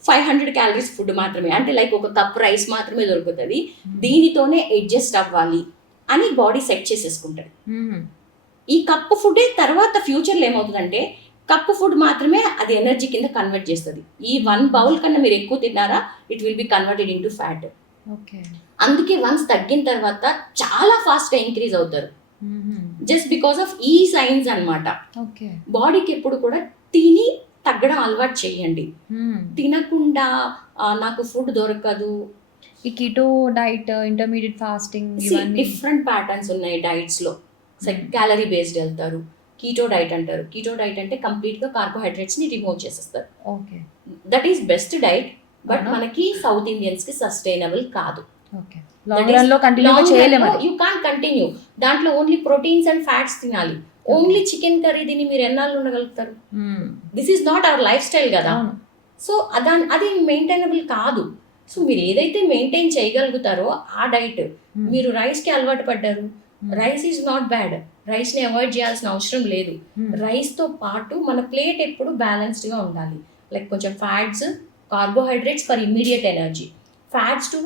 500 క్యాలరీస్ ఫుడ్ మాత్రమే, అంటే లైక్ ఒక కప్ రైస్ మాత్రమే దొరుకుతుంది, దీనితోనే అడ్జస్ట్ అవ్వాలి అని బాడీ సెట్ చేసేసుకుంటుంది. ఈ కప్పు ఫుడ్ తర్వాత ఫ్యూచర్లో ఏమవుతుందంటే కప్పు ఫుడ్ మాత్రమే అది ఎనర్జీ కింద కన్వర్ట్ చేస్తుంది. ఈ 1 బౌల్ కన్నా మీరు ఎక్కువ తిన్నారా it will be converted into fat. అందుకే వన్స్ తగ్గిన తర్వాత చాలా ఫాస్ట్గా ఇంక్రీజ్ అవుతారు, జస్ట్ బికాస్ ఆఫ్ ఈ సైన్స్ అన్నమాట. బాడీకి ఎప్పుడు కూడా తిని తగ్గడం అలవాటు చేయండి. తినకుండా నాకు ఫుడ్ దొరకదు. ఈ keto diet, intermediate fasting, different patterns ఉన్నాయి డైట్స్ లో. క్యాలరీ బేస్డ్ వెళ్తారు, కీటో డైట్ అంటారు. కీటో డైట్ అంటే కంప్లీట్ గా కార్బోహైడ్రేట్స్ ని రిమూవ్ చేసేస్తారు. That is best diet, but మనకి సౌత్ ఇండియన్స్ కి సస్టైనబుల్ కాదు. You can't continue. దాంట్లో ఓన్లీ ప్రోటీన్స్ అండ్ ఫ్యాట్స్ తినాలి. ఓన్లీ చికెన్ కర్రీ తిని మీరు ఎన్నాళ్ళు ఉండగలుగుతారు? This is not our life style కదా. సో అది మెయింటైనబుల్ కాదు. సో మీరు ఏదైతే మెయింటైన్ చేయగలుగుతారో ఆ డైట్. మీరు రైస్కి అలవాటు పడ్డారు, రైస్ ఈజ్ నాట్ బ్యాడ్, రైస్ని అవాయిడ్ చేయాల్సిన అవసరం లేదు. రైస్తో పాటు మన ప్లేట్ ఎప్పుడు బ్యాలెన్స్డ్గా ఉండాలి. లైక్ కొంచెం fats, carbohydrates for immediate energy, fats to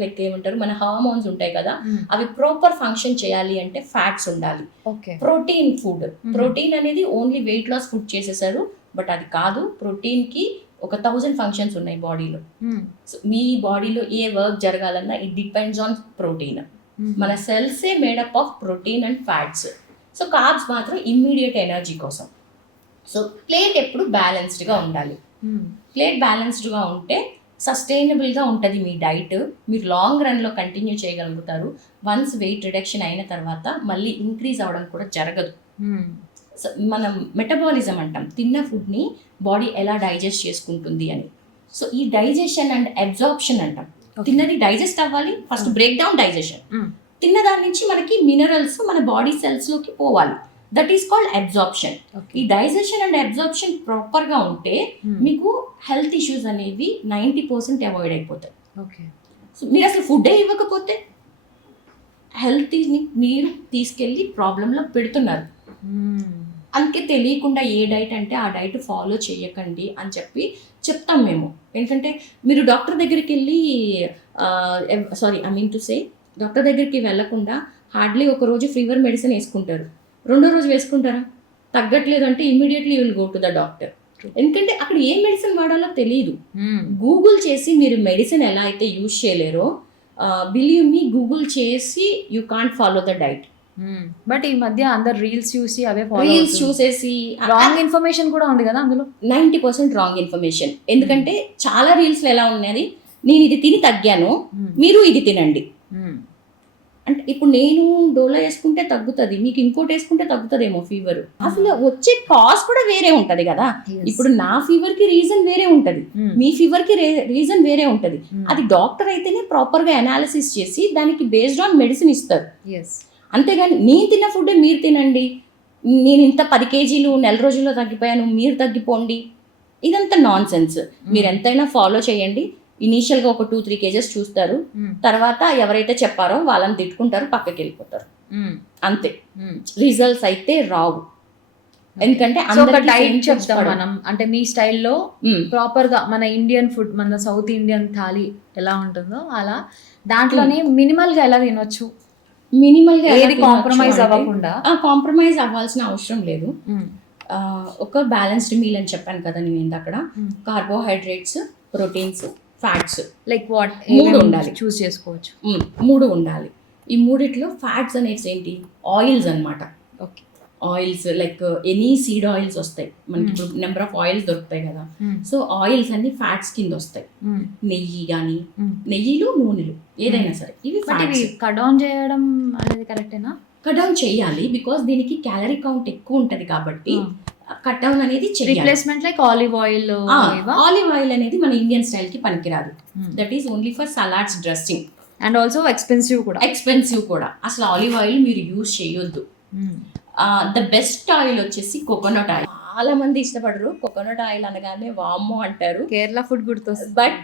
like ఏమంటారు మన హార్మోన్స్ ఉంటాయి కదా, అవి ప్రాపర్ ఫంక్షన్ చేయాలి అంటే ఫ్యాట్స్ ఉండాలి. ప్రోటీన్ ఫుడ్, ప్రోటీన్ అనేది ఓన్లీ వెయిట్ లాస్ ఫుడ్ చేసేసారు, బట్ అది కాదు. ప్రోటీన్ కి ఒక 1000 ఫంక్షన్స్ ఉన్నాయి బాడీలో. సో మీ బాడీలో ఏ వర్క్ జరగాలన్నా ఇట్ డిపెండ్స్ ఆన్ ప్రోటీన్. మన సెల్సే made up of protein and fats. So carbs మాత్రం ఇమ్మీడియట్ ఎనర్జీ కోసం. సో ప్లేట్ ఎప్పుడు బ్యాలెన్స్డ్గా ఉండాలి. ప్లేట్ బ్యాలెన్స్డ్గా ఉంటే సస్టైనబుల్గా ఉంటుంది మీ డైట్. మీరు లాంగ్ రన్లో కంటిన్యూ చేయగలుగుతారు. వన్స్ వెయిట్ రిడక్షన్ అయిన తర్వాత మళ్ళీ ఇంక్రీజ్ అవ్వడం కూడా జరగదు. సో మనం మెటబాలిజం అంటాం, తిన్న ఫుడ్ని బాడీ ఎలా డైజెస్ట్ చేసుకుంటుంది అని. సో ఈ డైజెషన్ అండ్ అబ్జార్ప్షన్ అంటాం. తిన్నది డైజెస్ట్ అవ్వాలి, ఫస్ట్ బ్రేక్ డౌన్ డైజెషన్. తిన్న దాని నుంచి మనకి మినరల్స్ మన బాడీ సెల్స్లోకి పోవాలి, దట్ ఈస్ కాల్డ్ అబ్జార్ప్షన్. ఈ డైజెషన్ అండ్ అబ్జార్ప్షన్ ప్రాపర్గా ఉంటే మీకు హెల్త్ ఇష్యూస్ అనేవి 90% అవాయిడ్ అయిపోతాయి. సో మీరు అసలు ఫుడ్డే ఇవ్వకపోతే హెల్త్ని మీరు తీసుకెళ్ళి ప్రాబ్లంలో పెడుతున్నారు. అందుకే తెలియకుండా ఏ డైట్ అంటే ఆ డైట్ ఫాలో చేయకండి అని చెప్పి చెప్తాం మేము. ఎందుకంటే మీరు డాక్టర్ దగ్గరికి వెళ్ళి డాక్టర్ దగ్గరికి వెళ్ళకుండా హార్డ్లీ ఒక రోజు ఫీవర్ మెడిసిన్ వేసుకుంటారు, రెండో రోజు వేసుకుంటారా? తగ్గట్లేదు అంటే immediately will go to the doctor. ఎందుకంటే అక్కడ ఏ మెడిసిన్ వాడాలో తెలియదు. గూగుల్ చేసి మీరు మెడిసిన్ ఎలా అయితే యూజ్ చేయలేరో, బిలీవ్ మీ, గూగుల్ చేసి you can't follow the diet. But ఈ మధ్య అందరు రీల్స్ చూసి అవే రీల్స్ చూసేసి రాంగ్ ఇన్ఫర్మేషన్ కూడా ఉంది కదా అందులో. 90% రాంగ్ ఇన్ఫర్మేషన్. ఎందుకంటే చాలా రీల్స్లో ఎలా ఉన్నది, నేను ఇది తిని తగ్గాను, మీరు ఇది తినండి అంటే. ఇప్పుడు నేను డోలో వేసుకుంటే తగ్గుతుంది, మీకు ఇంకోటి వేసుకుంటే తగ్గుతుందేమో ఫీవర్. అసలు వచ్చే కాజ్ కూడా వేరే ఉంటది కదా. ఇప్పుడు నా ఫీవర్ కి రీజన్ వేరే ఉంటది, మీ ఫీవర్ కి రీజన్ వేరే ఉంటది. అది డాక్టర్ అయితేనే ప్రాపర్ గా అనాలిసిస్ చేసి దానికి బేస్డ్ ఆన్ మెడిసిన్ ఇస్తారు. అంతేగాని నేను తిన్న ఫుడ్ మీరు తినండి, నేను ఇంత 10 kgs నెల రోజుల్లో తగ్గిపోయాను మీరు తగ్గిపోండి, ఇదంతా నాన్ సెన్స్. మీరు ఎంతైనా ఫాలో చేయండి. ఇనీషియల్గా ఒక 2-3 kgs చూస్తారు, తర్వాత ఎవరైతే చెప్పారో వాళ్ళని తిట్టుకుంటారు, పక్కకి వెళ్ళిపోతారు, అంతే. రిజల్ట్స్ అయితే రావు. ఎందుకంటే డైట్ చెప్తాం మనం, అంటే మీ స్టైల్లో ప్రాపర్ గా మన ఇండియన్ ఫుడ్, మన సౌత్ ఇండియన్ థాలీ ఎలా ఉంటుందో అలా దాంట్లోనే మినిమల్ గా ఎలా తినొచ్చు, మినిమల్ గా ఏది కాంప్రమైజ్ అవ్వకుండా. కాంప్రమైజ్ అవ్వాల్సిన అవసరం లేదు. ఒక బ్యాలెన్స్డ్ మీల్ అని చెప్పాను కదా నేను అక్కడ. Carbohydrates, proteins, fats, like what 3 ఉండాలి, చూస్ చేసుకోవచ్చు. 3 ఉండాలి. ఈ మూడిట్లో ఫ్యాట్స్ అనేవి ఏంటి, ఆయిల్స్ అన్నమాట. Oils like any seed oils వస్తాయి మనకి. ఇప్పుడు నెంబర్ ఆఫ్ ఆయిల్స్ దొరుకుతాయి కదా. సో ఆయిల్స్ అన్ని ఫ్యాట్స్ కింద వస్తాయి. నెయ్యి కానీ, నెయ్యిలు, నూనెలు ఏదైనా సరే ఇవి ఫ్యాట్స్. కట్ డౌన్ చేయడం అనేది కరెక్టేనా? కట్ డౌన్ చేయాలి, బికాస్ దీనికి క్యాలరీ కౌంట్ ఎక్కువ ఉంటది కాబట్టి కట్ డౌన్ అనేది replacement like olive oil. Olive oil అనేది మన ఇండియన్ స్టైల్ కి పనికిరాదు. That is only for salads, dressing, and also expensive కూడా. అసలు ఆలివ్ ఆయిల్ మీరు యూజ్ చేయొద్దు. ద బెస్ట్ ఆయిల్ వచ్చేసి కోకోనట్ ఆయిల్. చాలా మంది ఇష్టపడరు కోకోనట్ ఆయిల్ అనగానే వామ్మో అంటారు. కేరళ ఫుడ్ గుర్తొస్తుంది. బట్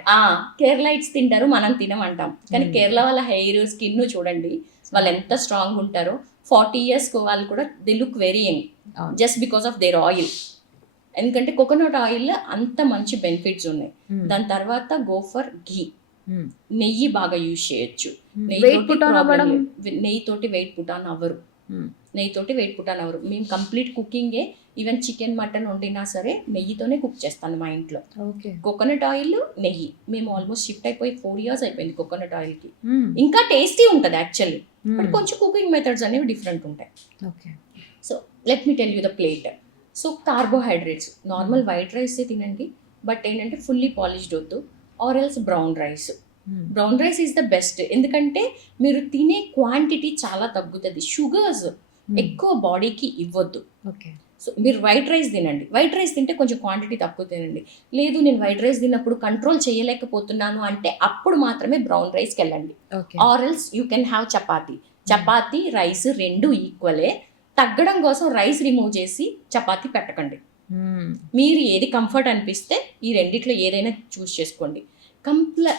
కేరళైట్స్ తింటారు, మనం తినమంటాం. కానీ కేరళ వాళ్ళ హెయిర్, స్కిన్ చూడండి, వాళ్ళు ఎంత స్ట్రాంగ్ ఉంటారో. 40 years వాళ్ళు కూడా దే లుక్ వెరీ యంగ్ అవును. Just because of their oil. ఎందుకంటే కోకోనట్ ఆయిల్ అంత మంచి బెనిఫిట్స్ ఉన్నాయి. దాని తర్వాత గో ఫర్ ఘీ, నెయ్యి బాగా యూజ్ చేయొచ్చు. వెయిట్ పుట్ ఆన్ అవ్వడం, నెయ్యితోటి వెయిట్ పుట్ ఆన్ అవ్వరు. నెయ్యితోటి వెయిట్ పుట్ ఆన్ అవ్వరు. మేము కంప్లీట్ కుకింగే, ఈవెన్ చికెన్ మటన్ వండినా సరే నెయ్యితోనే కుక్ చేస్తాను మా ఇంట్లో. ఓకే. కోకోనట్ ఆయిల్, నెయ్యి. మేము ఆల్మోస్ట్ షిఫ్ట్ అయిపోయి 4 years అయిపోయింది కోకోనట్ ఆయిల్కి. ఇంకా టేస్టీ ఉంటుంది యాక్చువల్లీ, బట్ కొంచెం కుకింగ్ మెథడ్స్ అనేవి డిఫరెంట్ ఉంటాయి. Okay. So let me tell you the plate. So carbohydrates normal white rice తినండి, బట్ ఏంటంటే ఫుల్లీ పాలిష్డ్ వద్దు, or else brown rice. Brown rice is the best, ఎందుకంటే మీరు తినే క్వాంటిటీ చాలా తగ్గుతుంది. షుగర్స్ ఎక్కువ బాడీకి ఇవ్వద్దు. ఓకే. సో మీరు వైట్ రైస్ తినండి. వైట్ రైస్ తింటే కొంచెం క్వాంటిటీ తక్కువ తినండి. లేదు నేను వైట్ రైస్ తిన్నప్పుడు కంట్రోల్ చేయలేకపోతున్నాను అంటే అప్పుడు మాత్రమే బ్రౌన్ రైస్కి వెళ్ళండి. Or else you can have chapati. Chapati rice రెండు ఈక్వలే. తగ్గడం కోసం రైస్ రిమూవ్ చేసి చపాతీ పెట్టకండి. మీరు ఏది కంఫర్ట్ అనిపిస్తే ఈ రెండిట్లో ఏదైనా చూస్ చేసుకోండి.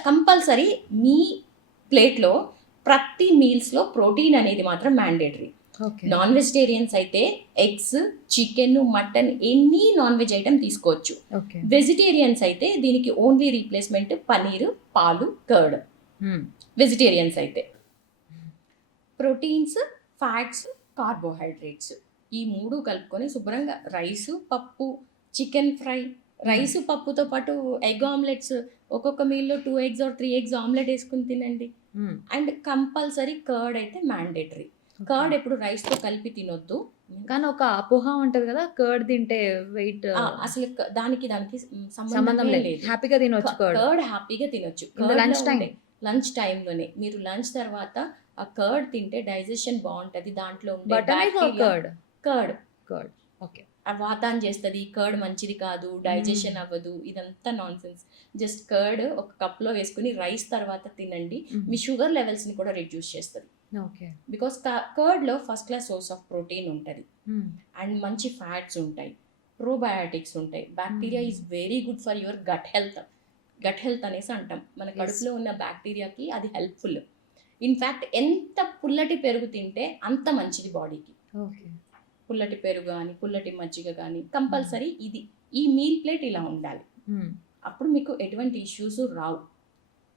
కంపల్సరీ మీ ప్లేట్లో ప్రతి మీల్స్లో ప్రోటీన్ అనేది మాత్రం మ్యాండేటరీ. నాన్ వెజిటేరియన్స్ అయితే eggs, chicken, mutton any non veg item తీసుకోవచ్చు. వెజిటేరియన్స్ అయితే దీనికి ఓన్లీ రీప్లేస్మెంట్ పనీర్, పాలు, కర్డ్. వెజిటేరియన్స్ అయితే ప్రోటీన్స్, ఫ్యాట్స్, కార్బోహైడ్రేట్స్ ఈ మూడు కలుపుకొని శుభ్రంగా రైసు, పప్పు, చికెన్ ఫ్రై, రైసు పప్పుతో పాటు ఎగ్ ఆమ్లెట్స్, ఒక్కొక్క మీల్లో 2 eggs or 3 eggs ఆమ్లెట్ వేసుకుని తినండి. అండ్ కంపల్సరీ కర్డ్ అయితే మ్యాండేటరీ. కర్డ్ ఎప్పుడు రైస్తో కలిపి తినొద్దు. కానీ ఒక అపోహ ఉంటది కదా, కర్డ్ తింటే వెయిట్, అసలు దానికి సంబంధం లేదు. హ్యాపీగా తినొచ్చు కర్డ్, హ్యాపీగా తినొచ్చు. లంచ్ టైంలోనే మీరు లంచ్ తర్వాత ఆ కర్డ్ తింటే డైజెషన్ బాగుంటది. దాంట్లో కర్డ్ ఓకే వాతాన్ చేస్తుంది. కర్డ్ మంచిది కాదు, డైజెషన్ అవ్వదు, ఇదంతా నాన్ సెన్స్. జస్ట్ కర్డ్ ఒక కప్లో వేసుకుని రైస్ తర్వాత తినండి. మీ షుగర్ లెవెల్స్ని కూడా రిడ్యూస్ చేస్తుంది. బికాస్ కర్డ్లో first class source of protein ఉంటుంది అండ్ మంచి ఫ్యాట్స్ ఉంటాయి, ప్రోబయాటిక్స్ ఉంటాయి. Bacteria is very good for your gut health. Gut health అనేసి అంటాం. మన కడుపులో ఉన్న బ్యాక్టీరియాకి అది హెల్ప్ఫుల్. ఇన్ఫ్యాక్ట్ ఎంత పుల్లటి పెరుగు తింటే అంత మంచిది బాడీకి. పుల్లటి పెరుగు కానీ, పుల్లటి మజ్జిగ కానీ కంపల్సరీ ఈ మీల్ ప్లేట్ ఇలా ఉండాలి. అప్పుడు మీకు ఎటువంటి ఇష్యూస్ రావు.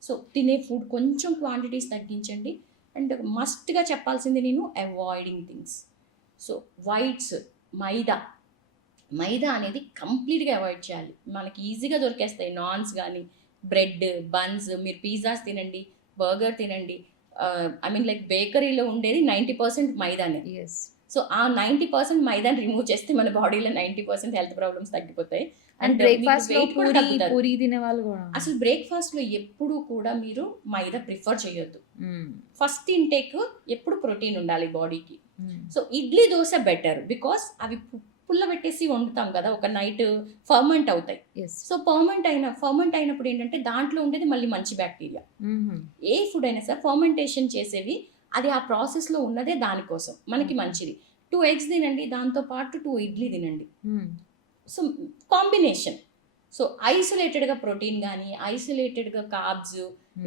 సో తినే ఫుడ్ కొంచెం క్వాంటిటీస్ తగ్గించండి. అండ్ మస్ట్గా చెప్పాల్సింది నేను అవాయిడింగ్ థింగ్స్. సో వైట్స్, మైదా అనేది కంప్లీట్గా అవాయిడ్ చేయాలి. మనకి ఈజీగా దొరికేస్తాయి నాన్స్ కానీ, బ్రెడ్, బన్స్. మీరు పిజ్జాస్ తినండి, బర్గర్ తినండి. ఐ మీన్ లైక్ బేకరీలో ఉండేది 90% మైదానే. సో ఆ 90% మైదాని రిమూవ్ చేస్తే మన బాడీలో 90% హెల్త్ ప్రాబ్లమ్స్ తగ్గిపోతాయి. అండ్ బ్రేక్ఫాస్ట్ లో పూరి తినే వాళ్ళు కూడా అసలు బ్రేక్ఫాస్ట్ లో ఎప్పుడు కూడా మీరు మైదా ప్రిఫర్ చేయొద్దు. ఫస్ట్ ఇంటేక్ ఎప్పుడు ప్రోటీన్ ఉండాలి బాడీకి. So idli, dosa better, because అవి పుల్ల పెట్టేసి వండుతాం కదా, ఒక నైట్ ఫర్మెంట్ అవుతాయి. సో ఫర్మెంట్ అయినప్పుడు ఏంటంటే దాంట్లో ఉండేది మళ్ళీ మంచి బ్యాక్టీరియా. ఏ ఫుడ్ అయినా సరే ఫర్మెంటేషన్ చేసేవి అది ఆ ప్రాసెస్లో ఉన్నదే దానికోసం మనకి మంచిది. 2 eggs తినండి, దాంతోపాటు 2 ఇడ్లీ తినండి. So combination. సో ఐసోలేటెడ్గా ప్రోటీన్ కానీ, ఐసోలేటెడ్గా కార్బ్స్,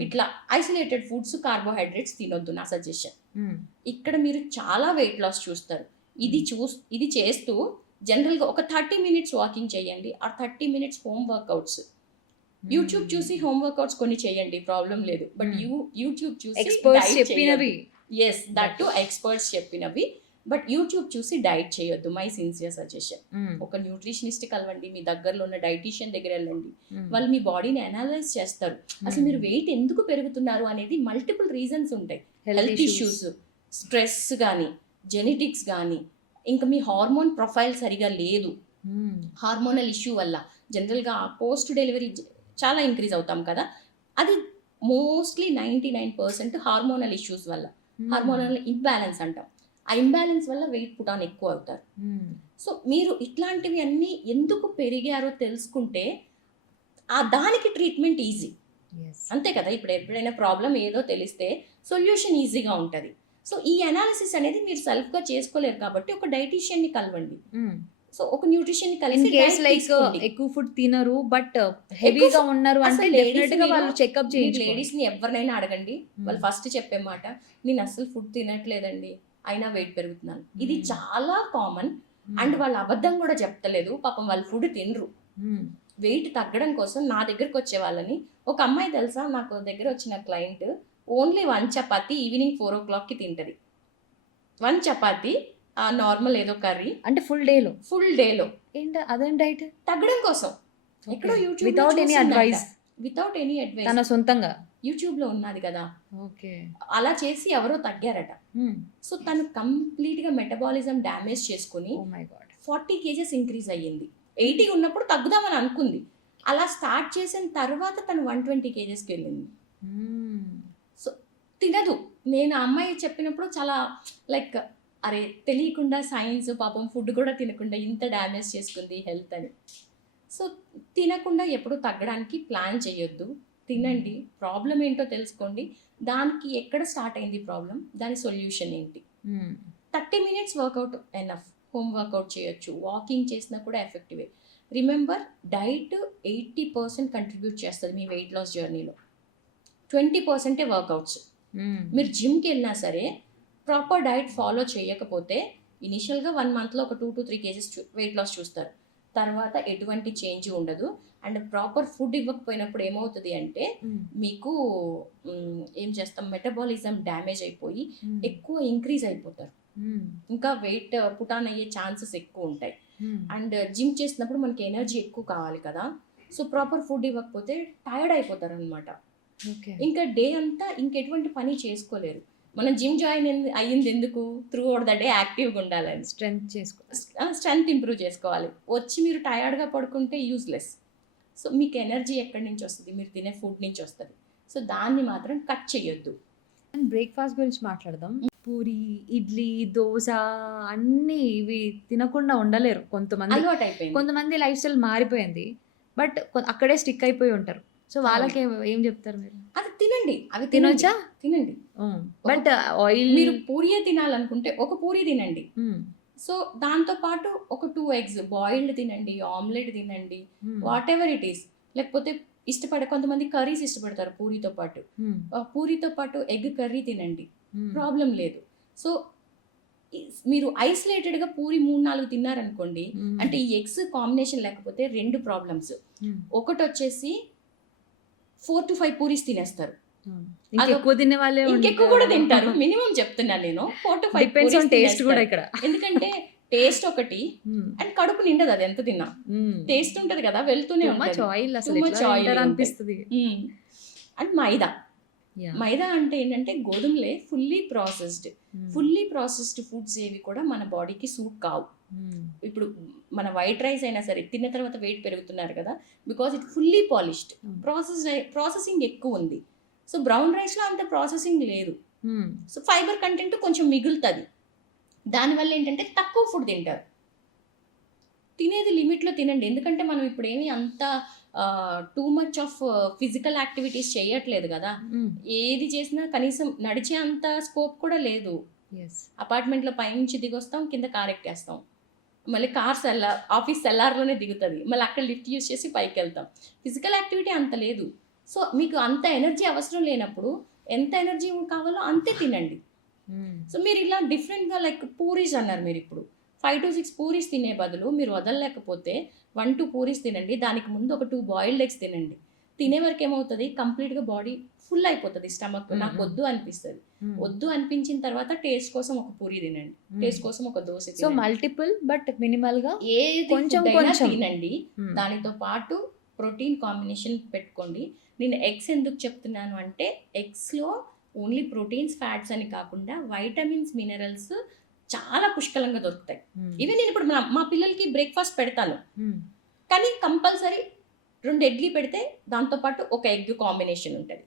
ఇట్లా ఐసోలేటెడ్ ఫుడ్స్, కార్బోహైడ్రేట్స్ తినొద్దు నా సజెషన్. ఇక్కడ మీరు చాలా వెయిట్ లాస్ చూస్తారు. ఇది చేస్తూ జనరల్గా ఒక 30 minutes వాకింగ్ చేయండి, ఆ 30 minutes హోమ్ వర్కౌట్స్. యూట్యూబ్ చూసి హోమ్ వర్కౌట్స్ కొన్ని చేయండి, ప్రాబ్లం లేదు. బట్ యూట్యూబ్ చూసి ఎక్స్పర్ట్స్ చెప్పినవి, ఎక్స్పర్ట్స్ చెప్పినవి, బట్ యూట్యూబ్ చూసి డైట్ చేయొద్దు. My sincere suggestion. ఒక న్యూట్రిషనిస్ట్ కలవండి, మీ దగ్గరలో ఉన్న డైటీషియన్ దగ్గర వెళ్ళండి. వాళ్ళు మీ బాడీని అనలైజ్ చేస్తారు. అసలు మీరు వెయిట్ ఎందుకు పెరుగుతున్నారు అనేది మల్టిపుల్ రీజన్స్ ఉంటాయి. హెల్త్ ఇష్యూస్, స్ట్రెస్ కానీ, జెనెటిక్స్ కానీ, ఇంకా మీ హార్మోన్ ప్రొఫైల్ సరిగా లేదు, హార్మోనల్ ఇష్యూ వల్ల జనరల్గా పోస్ట్ డెలివరీ చాలా ఇంక్రీజ్ అవుతాం కదా, అది మోస్ట్లీ 99% హార్మోనల్ ఇష్యూస్ వల్ల. హార్మోనల్ ఇంబ్యాలెన్స్ అంటాం. ఆ ఇంబ్యాలెన్స్ వల్ల వెయిట్ పుట్ ఆన్ ఎక్కువ అవుతారు. సో మీరు ఇట్లాంటివి అన్నీ ఎందుకు పెరిగారో తెలుసుకుంటే దానికి ట్రీట్మెంట్ ఈజీ. అంతే కదా, ఇప్పుడు ఎప్పుడైనా ప్రాబ్లం ఏదో తెలిస్తే సొల్యూషన్ ఈజీగా ఉంటుంది. సో ఈ అనాలిసిస్ అనేది మీరు సెల్ఫ్గా చేసుకోలేరు కాబట్టి ఒక డైటీషియన్ని కలవండి. సో ఒక న్యూట్రిషన్ కలిసి ఎక్కువ ఫుడ్ తినరు బట్ హెవీగా ఉన్నారు అంటే డెఫినెట్గా వాళ్ళు చెకప్ చేయండి. లేడీస్ని ఎవరినైనా అడగండి, వాళ్ళు ఫస్ట్ చెప్పే మాట నేను అసలు ఫుడ్ తినట్లేదండి, అయినా వెయిట్ పెరుగుతున్నాను. ఇది చాలా కామన్. అండ్ వాళ్ళు అబద్ధం కూడా చెప్తలేదు, పాపం వాళ్ళు ఫుడ్ తినరు. వెయిట్ తగ్గడం కోసం నా దగ్గరకు వచ్చే వాళ్ళని, ఒక అమ్మాయి తెలుసా, నాకు దగ్గర వచ్చిన client only 1 chapati evening 4 o'clock తింటది. 1 చపాతి, నార్మల్ ఏదో కర్రీ, అంటే ఫుల్ డేలో ఏంటి అదేం డైట్? తగ్గడం కోసం. ఎక్కడో యూట్యూబ్ వితౌట్ ఎనీ అడ్వైస్ తన సొంతంగా యూట్యూబ్ లో ఉన్నది కదా, ఓకే, అలా చేసి ఎవరో తగ్గారట. సో తను కంప్లీట్ గా మెటబాలిజం డ్యామేజ్ చేసుకుని oh my god 40 kgs increase అయ్యింది. 80 ఉన్నప్పుడు తగ్గుదామని అనుకుంది. అలా స్టార్ట్ చేసిన తర్వాత తను 120 kgsకి వెళ్ళింది. సో తినదు. నేను ఆ అమ్మాయి చెప్పినప్పుడు చాలా లైక్ అరే తెలియకుండా సైన్స్, పాపం ఫుడ్ కూడా తినకుండా ఇంత డ్యామేజ్ చేసుకుంది హెల్త్ అని. సో తినకుండా ఎప్పుడు తగ్గడానికి ప్లాన్ చేయొద్దు. తినండి, ప్రాబ్లం ఏంటో తెలుసుకోండి, దానికి ఎక్కడ స్టార్ట్ అయింది ప్రాబ్లం, దాని సొల్యూషన్ ఏంటి. 30 minutes workout enough. Home workout చేయొచ్చు, వాకింగ్ చేసినా కూడా ఎఫెక్టివే. రిమెంబర్, డైట్ 80% కంట్రిబ్యూట్ చేస్తుంది మీ వెయిట్ లాస్ జర్నీలో. 20% వర్కౌట్స్. మీరు జిమ్కి వెళ్ళినా సరే ప్రాపర్ డైట్ ఫాలో చేయకపోతే ఇనిషియల్గా 1 monthలో ఒక 2 to 3 kgs వెయిట్ లాస్ చూస్తారు. తర్వాత ఎటువంటి చేంజ్ ఉండదు. అండ్ ప్రాపర్ ఫుడ్ ఇవ్వకపోయినప్పుడు ఏమవుతుంది అంటే మీకు ఏం చేస్తాం, మెటబాలిజం డ్యామేజ్ అయిపోయి ఎక్కువ ఇంక్రీజ్ అయిపోతారు. ఇంకా వెయిట్ పుటాన్ అయ్యే ఛాన్సెస్ ఎక్కువ ఉంటాయి. అండ్ జిమ్ చేసినప్పుడు మనకి ఎనర్జీ ఎక్కువ కావాలి కదా, సో ప్రాపర్ ఫుడ్ ఇవ్వకపోతే టైర్డ్ అయిపోతారు అనమాట. ఇంకా డే అంతా ఇంకెటువంటి పని చేసుకోలేరు. మనం జిమ్ జాయిన్ అయ్యింది ఎందుకు, త్రూ అవుట్ ద డే యాక్టివ్గా ఉండాలని, స్ట్రెంగ్త్ ఇంప్రూవ్ చేసుకోవాలి. వచ్చి మీరు టయర్డ్గా పడుకుంటే యూస్లెస్. సో మీకు ఎనర్జీ ఎక్కడి నుంచి వస్తుంది, మీరు తినే ఫుడ్ నుంచి వస్తుంది. సో దాన్ని మాత్రం కట్ చేయొద్దు. బ్రేక్ఫాస్ట్ గురించి మాట్లాడదాం. పూరి, ఇడ్లీ, దోశ అన్నీ ఇవి తినకుండా ఉండలేరు కొంతమంది. అలవాటు అయిపోయింది. కొంతమంది లైఫ్ స్టైల్ మారిపోయింది, బట్ అక్కడే స్టిక్ అయిపోయి ఉంటారు. సో వాళ్ళకి ఏం చెప్తారు మీరు? అది తినండి, అవి తినొచ్చా? తినండి. బట్ ఆయిల్, మీరు పూరియే తినాలనుకుంటే ఒక పూరి తినండి. సో దాంతో పాటు ఒక 2 eggs బాయిల్డ్ తినండి, ఆమ్లెట్ తినండి, వాట్ ఎవర్ ఇట్ ఈస్. లేకపోతే కొంతమంది కర్రీస్ ఇష్టపడతారు పూరితో పాటు. పూరితో పాటు ఎగ్ కర్రీ తినండి, ప్రాబ్లం లేదు. సో మీరు ఐసోలేటెడ్గా పూరి 3-4 తిన్నారనుకోండి, అంటే ఈ ఎగ్స్ కాంబినేషన్ లేకపోతే 2 ప్రాబ్లమ్స్. ఒకటి వచ్చేసి 4 to 5 పూరీస్ తినేస్తారు. ఎక్కువ తినే వాళ్ళే ఇంకెక్కువ కూడా తింటారు. మినిమం చెప్తున్నా నేను 4 to 5 పూరీస్ టేస్ట్ కూడా ఇక్కడ. ఎందుకంటే టేస్ట్ ఒకటి, అండ్ కడుపు నిండదు అది ఎంత తిన్నా. టేస్ట్ ఉంటది కదా, వెళ్తూనే అనిపిస్తుంది. అండ్ మైదా అంటే ఏంటంటే గోధుమలే ఫుల్లీ ప్రాసెస్డ్ ఫుడ్స్ ఏవి కూడా మన బాడీకి సూట్ కావు. ఇప్పుడు మన వైట్ రైస్ అయినా సరే తిన్న తర్వాత వెయిట్ పెరుగుతున్నారు కదా, because it fully polished. Processing ఎక్కువ ఉంది. సో బ్రౌన్ రైస్లో అంత ప్రాసెసింగ్ లేదు. సో ఫైబర్ కంటెంట్ కొంచెం మిగులుతుంది. దానివల్ల ఏంటంటే తక్కువ ఫుడ్ తింటారు. తినేది లిమిట్లో తినండి. ఎందుకంటే మనం ఇప్పుడు ఏమి అంత too much of physical activities చేయట్లేదు కదా. ఏది చేసినా కనీసం నడిచే అంత స్కోప్ కూడా లేదు. అపార్ట్మెంట్లో పైనుంచి దిగొస్తాం, కింద కార్ ఎక్కేస్తాం, మళ్ళీ ఆఫీస్ సెల్లార్లోనే దిగుతుంది, మళ్ళీ అక్కడ లిఫ్ట్ యూస్ చేసి పైకి వెళ్తాం. ఫిజికల్ యాక్టివిటీ అంత లేదు. సో మీకు అంత ఎనర్జీ అవసరం లేనప్పుడు ఎంత ఎనర్జీ కావాలో అంతే తినండి. సో మీరు ఇలా డిఫరెంట్గా లైక్ పూరీస్ అన్నారు, మీరు ఇప్పుడు 5 to 6 పూరీస్ తినే బదులు మీరు వదలలేకపోతే 1-2 పూరీస్ తినండి. దానికి ముందు ఒక 2 బాయిల్డ్ ఎగ్స్ తినండి. తినే వరకు ఏమవుతుంది, కంప్లీట్గా బాడీ ఫుల్ అయిపోతుంది, స్టమక్ నాకు వద్దు అనిపిస్తుంది. వద్దు అనిపించిన తర్వాత టేస్ట్ కోసం ఒక పూరి తినండి, టేస్ట్ కోసం ఒక dosa. So multiple but minimal గా ఏది కొంచెం తినండి. దానితో పాటు ప్రోటీన్ కాంబినేషన్ పెట్టుకోండి. నేను ఎగ్స్ ఎందుకు చెప్తున్నాను అంటే, ఎగ్స్లో ఓన్లీ ప్రోటీన్స్, ఫ్యాట్స్ అని కాకుండా వైటమిన్స్, మినరల్స్ చాలా పుష్కలంగా దొరుకుతాయి. ఈవెన్ నేను ఇప్పుడు మా పిల్లలకి బ్రేక్ఫాస్ట్ పెడతాను, కానీ కంపల్సరీ 2 ఇడ్లీ పెడితే దాంతోపాటు ఒక ఎగ్ కాంబినేషన్ ఉంటుంది.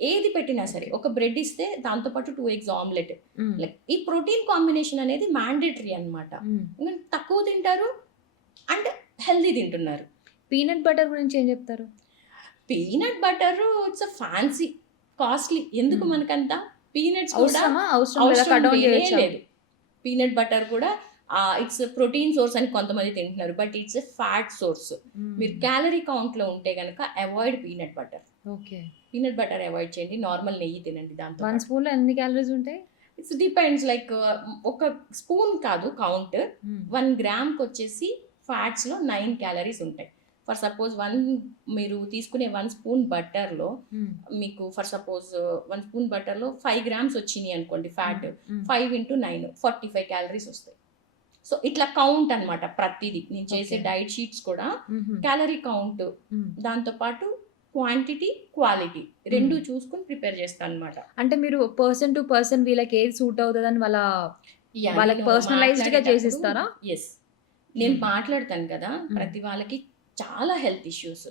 ఏది పెట్టినా సరే, ఒక బ్రెడ్ ఇస్తే దాంతోపాటు 2 eggs ఆమ్లెట్. లైక్ ఈ ప్రోటీన్ కాంబినేషన్ అనేది మ్యాండేటరీ అనమాట. తక్కువ తింటారు అండ్ హెల్దీ తింటున్నారు. పీనట్ బటర్ గురించి ఏం చెప్తారు? Peanut butter it's a fancy, costly. ఎందుకు మనకంతా? పీనట్స్ కూడా అవసరం లేదు. పీనట్ బటర్ కూడా ఇట్స్ ప్రోటీన్ సోర్స్ అని కొంతమంది తింటున్నారు, but it's a fat source. మీరు క్యాలరీ కౌంట్లో ఉంటే కనుక avoid peanut butter. Okay, peanut butter avoid చేయండి, నార్మల్ నెయ్యి తినండి. దాంతో 1 స్పూన్లో ఎన్ని క్యాలరీస్ ఉంటాయి? ఇట్స్ డిపెండ్స్ లైక్ ఒక స్పూన్ కాదు కౌంట్. 1 గ్రామ్కి వచ్చేసి ఫ్యాట్స్లో 9 క్యాలరీస్ ఉంటాయి. ఫర్ సపోజ్ మీరు తీసుకునే 1 స్పూన్ బటర్లో మీకు ఫర్ సపోజ్ 1 స్పూన్ బటర్లో 5 గ్రామ్స్ వచ్చినాయి అనుకోండి ఫ్యాట్, 5 into 9 45 క్యాలరీస్ వస్తాయి. సో ఇట్లా కౌంట్ అన్నమాట ప్రతిదీ. నేను చేసే డైట్ షీట్స్ కూడా క్యాలరీ కౌంట్, దాంతోపాటు క్వాంటిటీ క్వాలిటీ రెండు చూసుకొని ప్రిపేర్ చేస్తాను అనమాట. అంటే మీరు పర్సన్ టు పర్సన్ వీళ్ళకి ఏది సూట్ అవుతుందని వాళ్ళకి పర్సనలైజ్డ్ గా చేసిస్తారా? ఎస్, నేను మాట్లాడతాను కదా, ప్రతి వాళ్ళకి చాలా హెల్త్ ఇష్యూస్.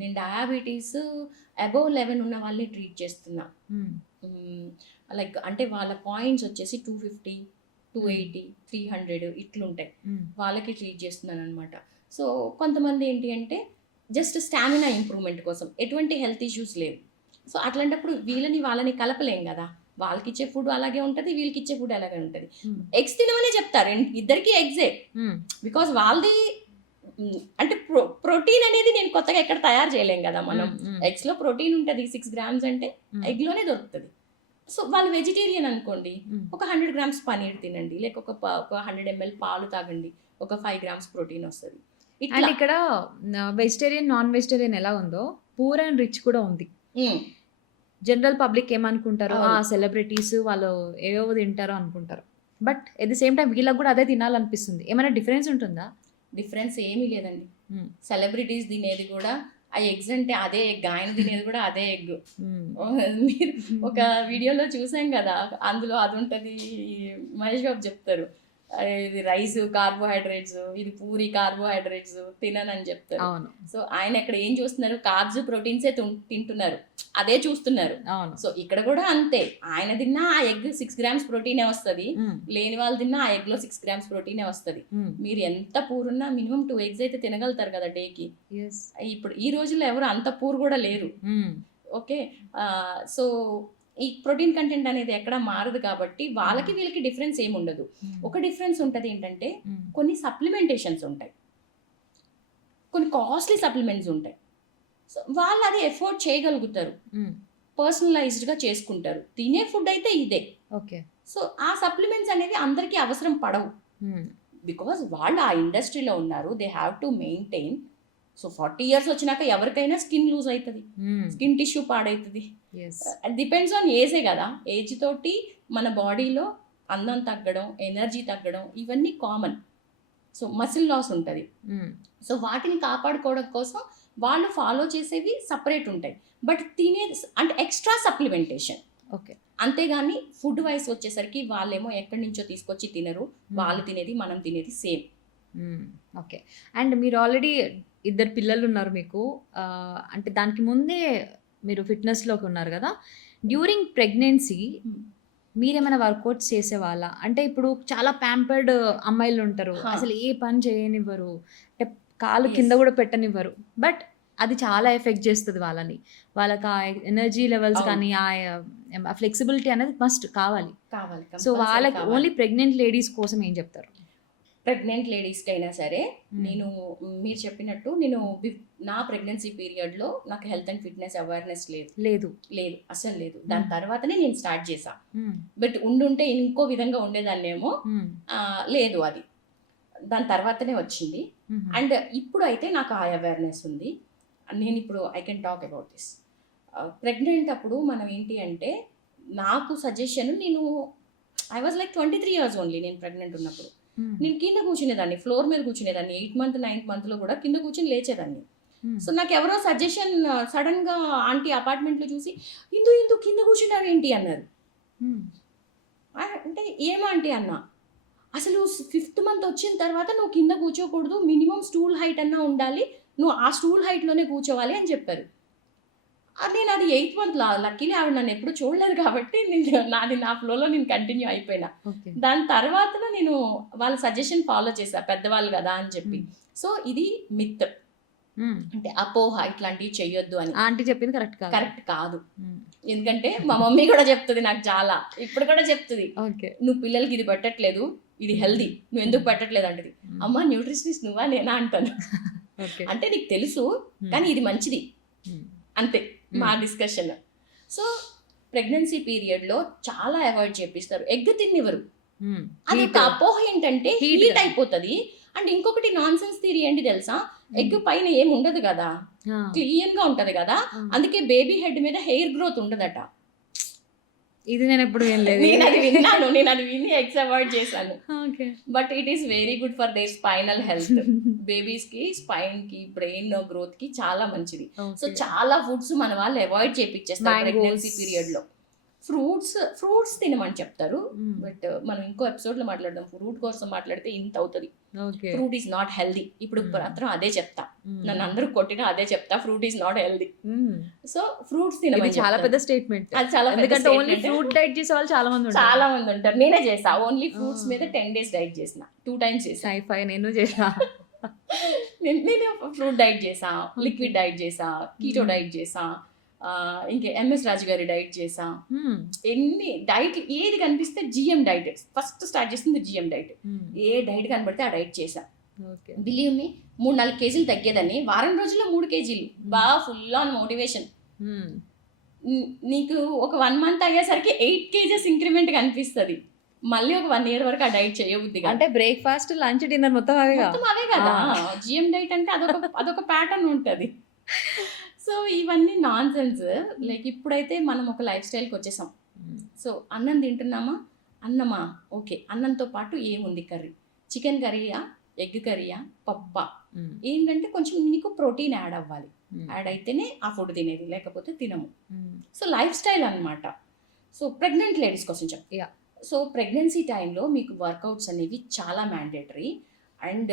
నేను డయాబెటీస్ అబోవ్ 11 ఉన్న వాళ్ళని ట్రీట్ చేస్తున్నా. లైక్ అంటే వాళ్ళ పాయింట్స్ వచ్చేసి 250, 280, 300 ఇట్లుంటాయి. వాళ్ళకి ట్రీట్ చేస్తున్నాను అనమాట. సో కొంతమంది ఏంటి అంటే జస్ట్ స్టామినా ఇంప్రూవ్మెంట్ కోసం, ఎటువంటి హెల్త్ ఇష్యూస్ లేవు. సో అట్లాంటప్పుడు వాళ్ళని కలపలేం కదా. వాళ్ళకి ఇచ్చే ఫుడ్ అలాగే ఉంటుంది, వీళ్ళకి ఇచ్చే ఫుడ్ అలాగే ఉంటుంది. ఎగ్స్ తినమనే చెప్తారు, ఇద్దరికి ఎగ్సే. బికాస్ వాళ్ళది అంటే ప్రోటీన్ అనేది నేను కొత్తగా ఎక్కడ తయారు చేయలేం కదా మనం. ఎగ్స్ లో ప్రోటీన్ ఉంటుంది 6 grams అంటే ఎగ్ లోనే దొరుకుతుంది. సో వాళ్ళు వెజిటేరియన్ అనుకోండి, ఒక 100 grams పనీర్ తినండి, లేక ఒక 100 ml పాలు తాగండి, ఒక 5 grams ప్రోటీన్ వస్తుంది. అండ్ ఇక్కడ వెజిటేరియన్ నాన్ వెజిటేరియన్ ఎలా ఉందో పూర్ అండ్ రిచ్ కూడా ఉంది. జనరల్ పబ్లిక్ ఏమనుకుంటారు, సెలబ్రిటీస్ వాళ్ళు ఏవో తింటారో అనుకుంటారు. But at the same time వీళ్ళకి కూడా అదే తినాలనిపిస్తుంది. ఏమైనా డిఫరెన్స్ ఉంటుందా? డిఫరెన్స్ ఏమీ లేదండి. సెలబ్రిటీస్ తినేది కూడా ఆ ఎగ్స్ అంటే అదే ఎగ్, ఆయన తినేది కూడా అదే ఎగ్. మీరు ఒక వీడియోలో చూసాం కదా, అందులో అది ఉంటుంది, మహేష్ బాబు చెప్తారు ఇది రైస్ కార్బోహైడ్రేట్స్, ఇది పూరి కార్బోహైడ్రేట్స్ తిననని చెప్తారు. సో ఆయన ఇక్కడ ఏం చూస్తున్నారు, కార్బ్స్ ప్రోటీన్సే తింటున్నారు, అదే చూస్తున్నారు. సో ఇక్కడ కూడా అంతే, ఆయన తిన్నా ఆ ఎగ్ 6 grams ప్రోటీనే వస్తుంది, లేని వాళ్ళు తిన్నా ఆ ఎగ్ లో 6 grams ప్రోటీనే వస్తుంది. మీరు ఎంత పూర్ ఉన్నా మినిమం 2 eggs అయితే తినగలుగుతారు కదా డేకి. ఇప్పుడు ఈ రోజుల్లో ఎవరు అంత పూర్ కూడా లేరు. ఓకే, సో ఈ ప్రోటీన్ కంటెంట్ అనేది ఎక్కడ మారదు కాబట్టి వాళ్ళకి వీళ్ళకి డిఫరెన్స్ ఏమి ఉండదు. ఒక డిఫరెన్స్ ఉంటుంది ఏంటంటే కొన్ని సప్లిమెంటేషన్స్ ఉంటాయి, కొన్ని కాస్ట్లీ సప్లిమెంట్స్ ఉంటాయి. సో వాళ్ళు అది ఎఫోర్డ్ చేయగలుగుతారు, పర్సనలైజ్డ్గా చేసుకుంటారు. తినే ఫుడ్ అయితే ఇదే. ఓకే, సో ఆ సప్లిమెంట్స్ అనేవి అందరికీ అవసరం పడవు, బికాజ్ వాళ్ళు ఆ ఇండస్ట్రీలో ఉన్నారు, they have to maintain. So 40 years వచ్చినాక ఎవరికైనా స్కిన్ లూజ్ అవుతుంది, స్కిన్ టిష్యూ పాడవుతుంది. డిపెండ్స్ ఆన్ ఏజే కదా. ఏజ్ తోటి మన బాడీలో అందం తగ్గడం, ఎనర్జీ తగ్గడం ఇవన్నీ కామన్. సో మసిల్ లాస్ ఉంటుంది. సో వాటిని కాపాడుకోవడం కోసం వాళ్ళు ఫాలో చేసేవి సపరేట్ ఉంటాయి. బట్ తినేది అంటే ఎక్స్ట్రా సప్లిమెంటేషన్. ఓకే, అంతేగాని ఫుడ్ వైస్ వచ్చేసరికి వాళ్ళేమో ఎక్కడి నుంచో తీసుకొచ్చి తినరు, వాళ్ళు తినేది మనం తినేది సేమ్. ఓకే, అండ్ మీరు ఆల్రెడీ 2 పిల్లలు ఉన్నారు మీకు. అంటే దానికి ముందే మీరు ఫిట్నెస్లోకి ఉన్నారు కదా. డ్యూరింగ్ ప్రెగ్నెన్సీ మీరేమైనా వర్కౌట్స్ చేసేవాళ్ళ? అంటే ఇప్పుడు చాలా ప్యాంపర్డ్ అమ్మాయిలు ఉంటారు, అసలు ఏ పని చేయనివ్వరు, అంటే కాలు కింద కూడా పెట్టనివ్వరు. బట్ అది చాలా ఎఫెక్ట్ చేస్తుంది వాళ్ళని, వాళ్ళకి ఆ ఎనర్జీ లెవెల్స్ కానీ ఆ ఫ్లెక్సిబిలిటీ అనేది మస్ట్ కావాలి. సో వాళ్ళకి ఓన్లీ ప్రెగ్నెంట్ లేడీస్ కోసం ఏం చెప్తారు? ప్రెగ్నెంట్ లేడీస్కి అయినా సరే, నేను మీరు చెప్పినట్టు నా ప్రెగ్నెన్సీ పీరియడ్లో నాకు హెల్త్ అండ్ ఫిట్నెస్ అవేర్నెస్ లేదు అసలు లేదు. దాని తర్వాతనే నేను స్టార్ట్ చేశా. బట్ ఉండుంటే ఇంకో విధంగా ఉండేదాన్నేమో, లేదు, అది దాని తర్వాతనే వచ్చింది. అండ్ ఇప్పుడు అయితే నాకు ఆ అవేర్నెస్ ఉంది. నేను ఇప్పుడు I can talk about this. Pregnant అప్పుడు మనం ఏంటి అంటే, నాకు suggestion, I was like 23 years only. నేను ప్రెగ్నెంట్ ఉన్నప్పుడు నేను కింద కూర్చునేదాన్ని, ఫ్లోర్ మీద కూర్చునేదాన్ని. 8th month 9th monthలో కూడా కింద కూర్చొని లేచేదాన్ని. సో నాకు ఎవరో సజెషన్ సడన్ గా ఆంటీ అపార్ట్మెంట్లో చూసి ఇందు కింద కూర్చున్నావు ఏంటి అన్నారు. అంటే ఏమాంటీ అన్నా, అసలు 5th month వచ్చిన తర్వాత నువ్వు కింద కూర్చోకూడదు, మినిమం స్టూల్ హైట్ అన్నా ఉండాలి, నువ్వు ఆ స్టూల్ హైట్లోనే కూర్చోవాలి అని చెప్పారు. నేను అది 8th month లక్కీలీ ఆవిడ నన్ను ఎప్పుడు చూడలేదు కాబట్టి నా ఫ్లోలో నేను కంటిన్యూ అయిపోయినా. దాని తర్వాత నేను వాళ్ళ సజెషన్ ఫాలో చేశా, పెద్దవాళ్ళు కదా అని చెప్పి. సో ఇది మిత్, అంటే అపోహ, ఇట్లాంటివి చెయ్యొద్దు అని. ఆంటీ చెప్పింది కరెక్ట్ కాదు. ఎందుకంటే మా మమ్మీ కూడా చెప్తుంది నాకు, చాలా ఇప్పుడు కూడా చెప్తుంది, నువ్వు పిల్లలకి ఇది పెట్టట్లేదు, ఇది హెల్దీ, నువ్వు ఎందుకు పెట్టట్లేదు అంటది. అమ్మ న్యూట్రిషనిస్ట్ నువ్వా నేనా అంటాను. అంటే నీకు తెలుసు కానీ ఇది మంచిది, అంతే మా డిస్కషన్. సో ప్రెగ్నెన్సీ పీరియడ్ లో చాలా అవాయిడ్ చేపిస్తారు, ఎగ్ తిన్నివ్వరు. అది ఒక అపోహ ఏంటంటే హీట్ అయిపోతుంది. అండ్ ఇంకొకటి నాన్ సెన్స్ థియరీ ఏంటి తెలుసా, ఎగ్ పైన ఏమి ఉండదు కదా, క్లీన్ గా ఉంటది కదా, అందుకే బేబీ హెడ్ మీద హెయిర్ గ్రోత్ ఉండదట. ఇది నేను ఎప్పుడు వినలేదు. నేను అది విని ఎగ్స్ అవాయిడ్ చేశాను. But it is very good for their spinal health. Babies కి స్పైన్ కి బ్రెయిన్ గ్రోత్ కి చాలా మంచిది. సో చాలా ఫుడ్స్ మన వాళ్ళు అవాయిడ్ చేపిచ్చేస్తారు ప్రెగ్నెన్సీ పీరియడ్ లో. ఫ్రూట్స్ తినమని చెప్తారు, బట్ మనం ఇంకో ఎపిసోడ్ లో మాట్లాడదాం. ఫ్రూట్ కోసం మాట్లాడితే ఇంత అవుతుంది. Fruit is not healthy. ఇప్పుడు మాత్రం అదే చెప్తా, నన్ను అందరూ కొట్టినా అదే చెప్తా, fruit is not healthy. So fruits తినమని చాలా పెద్ద స్టేట్మెంట్. అది చాలా ఎందుకంటే ఓన్లీ ఫ్రూట్ డైట్ చేసే వాళ్ళు చాలా మంది ఉంటారు. నేనే చేసా, ఓన్లీ ఫ్రూట్స్ మీద 10 days డైట్ చేసిన, 2 times చేసా. నేను చేసా. నేను ఫ్రూట్ డైట్ చేసా, లిక్విడ్ డైట్ చేసా, కీటో డైట్ చేసా, ఇంకా MS రాజు గారి డైట్ చేసా. ఎన్ని డైట్ ఏది కనిపిస్తే GM డైట్ ఫస్ట్ స్టార్ట్ చేసింది. GM డైట్ ఏ డైట్ కనబడితే ఆ డైట్ చేసా. బిలీవ్ మీ 3-4 kgs తగ్గేదని వారం రోజుల్లో 3 kgs బాగా ఫుల్ ఆన్ మోటివేషన్. నీకు ఒక 1 month అయ్యేసరికి 8 kgs ఇంక్రిమెంట్ కనిపిస్తుంది. మళ్ళీ ఒక 1 year వరకు ఆ డైట్ చేయబుద్ది. అంటే బ్రేక్ఫాస్ట్ లంచ్ డిన్నర్ మొత్తం అవే కదా. GM డైట్ అంటే అదొక ప్యాటర్న్ ఉంటుంది. సో ఇవన్నీ నాన్ సెన్స్. లైక్ ఇప్పుడైతే మనం ఒక లైఫ్ స్టైల్కి వచ్చేసాం. సో అన్నం తింటున్నామా, అన్నమా, ఓకే, అన్నంతో పాటు ఏముంది కర్రీ, చికెన్ కర్రీయా, ఎగ్ కర్రీయా, పప్పా, ఏంటంటే కొంచెం నీకు ప్రోటీన్ యాడ్ అవ్వాలి. యాడ్ అయితేనే ఆ ఫుడ్ తినేది, లేకపోతే తినము. సో లైఫ్ స్టైల్ అనమాట. సో ప్రెగ్నెంట్ లేడీస్ కోసం చెప్తా. సో ప్రెగ్నెన్సీ టైంలో మీకు వర్కౌట్స్ అనేవి చాలా మ్యాండేటరీ. అండ్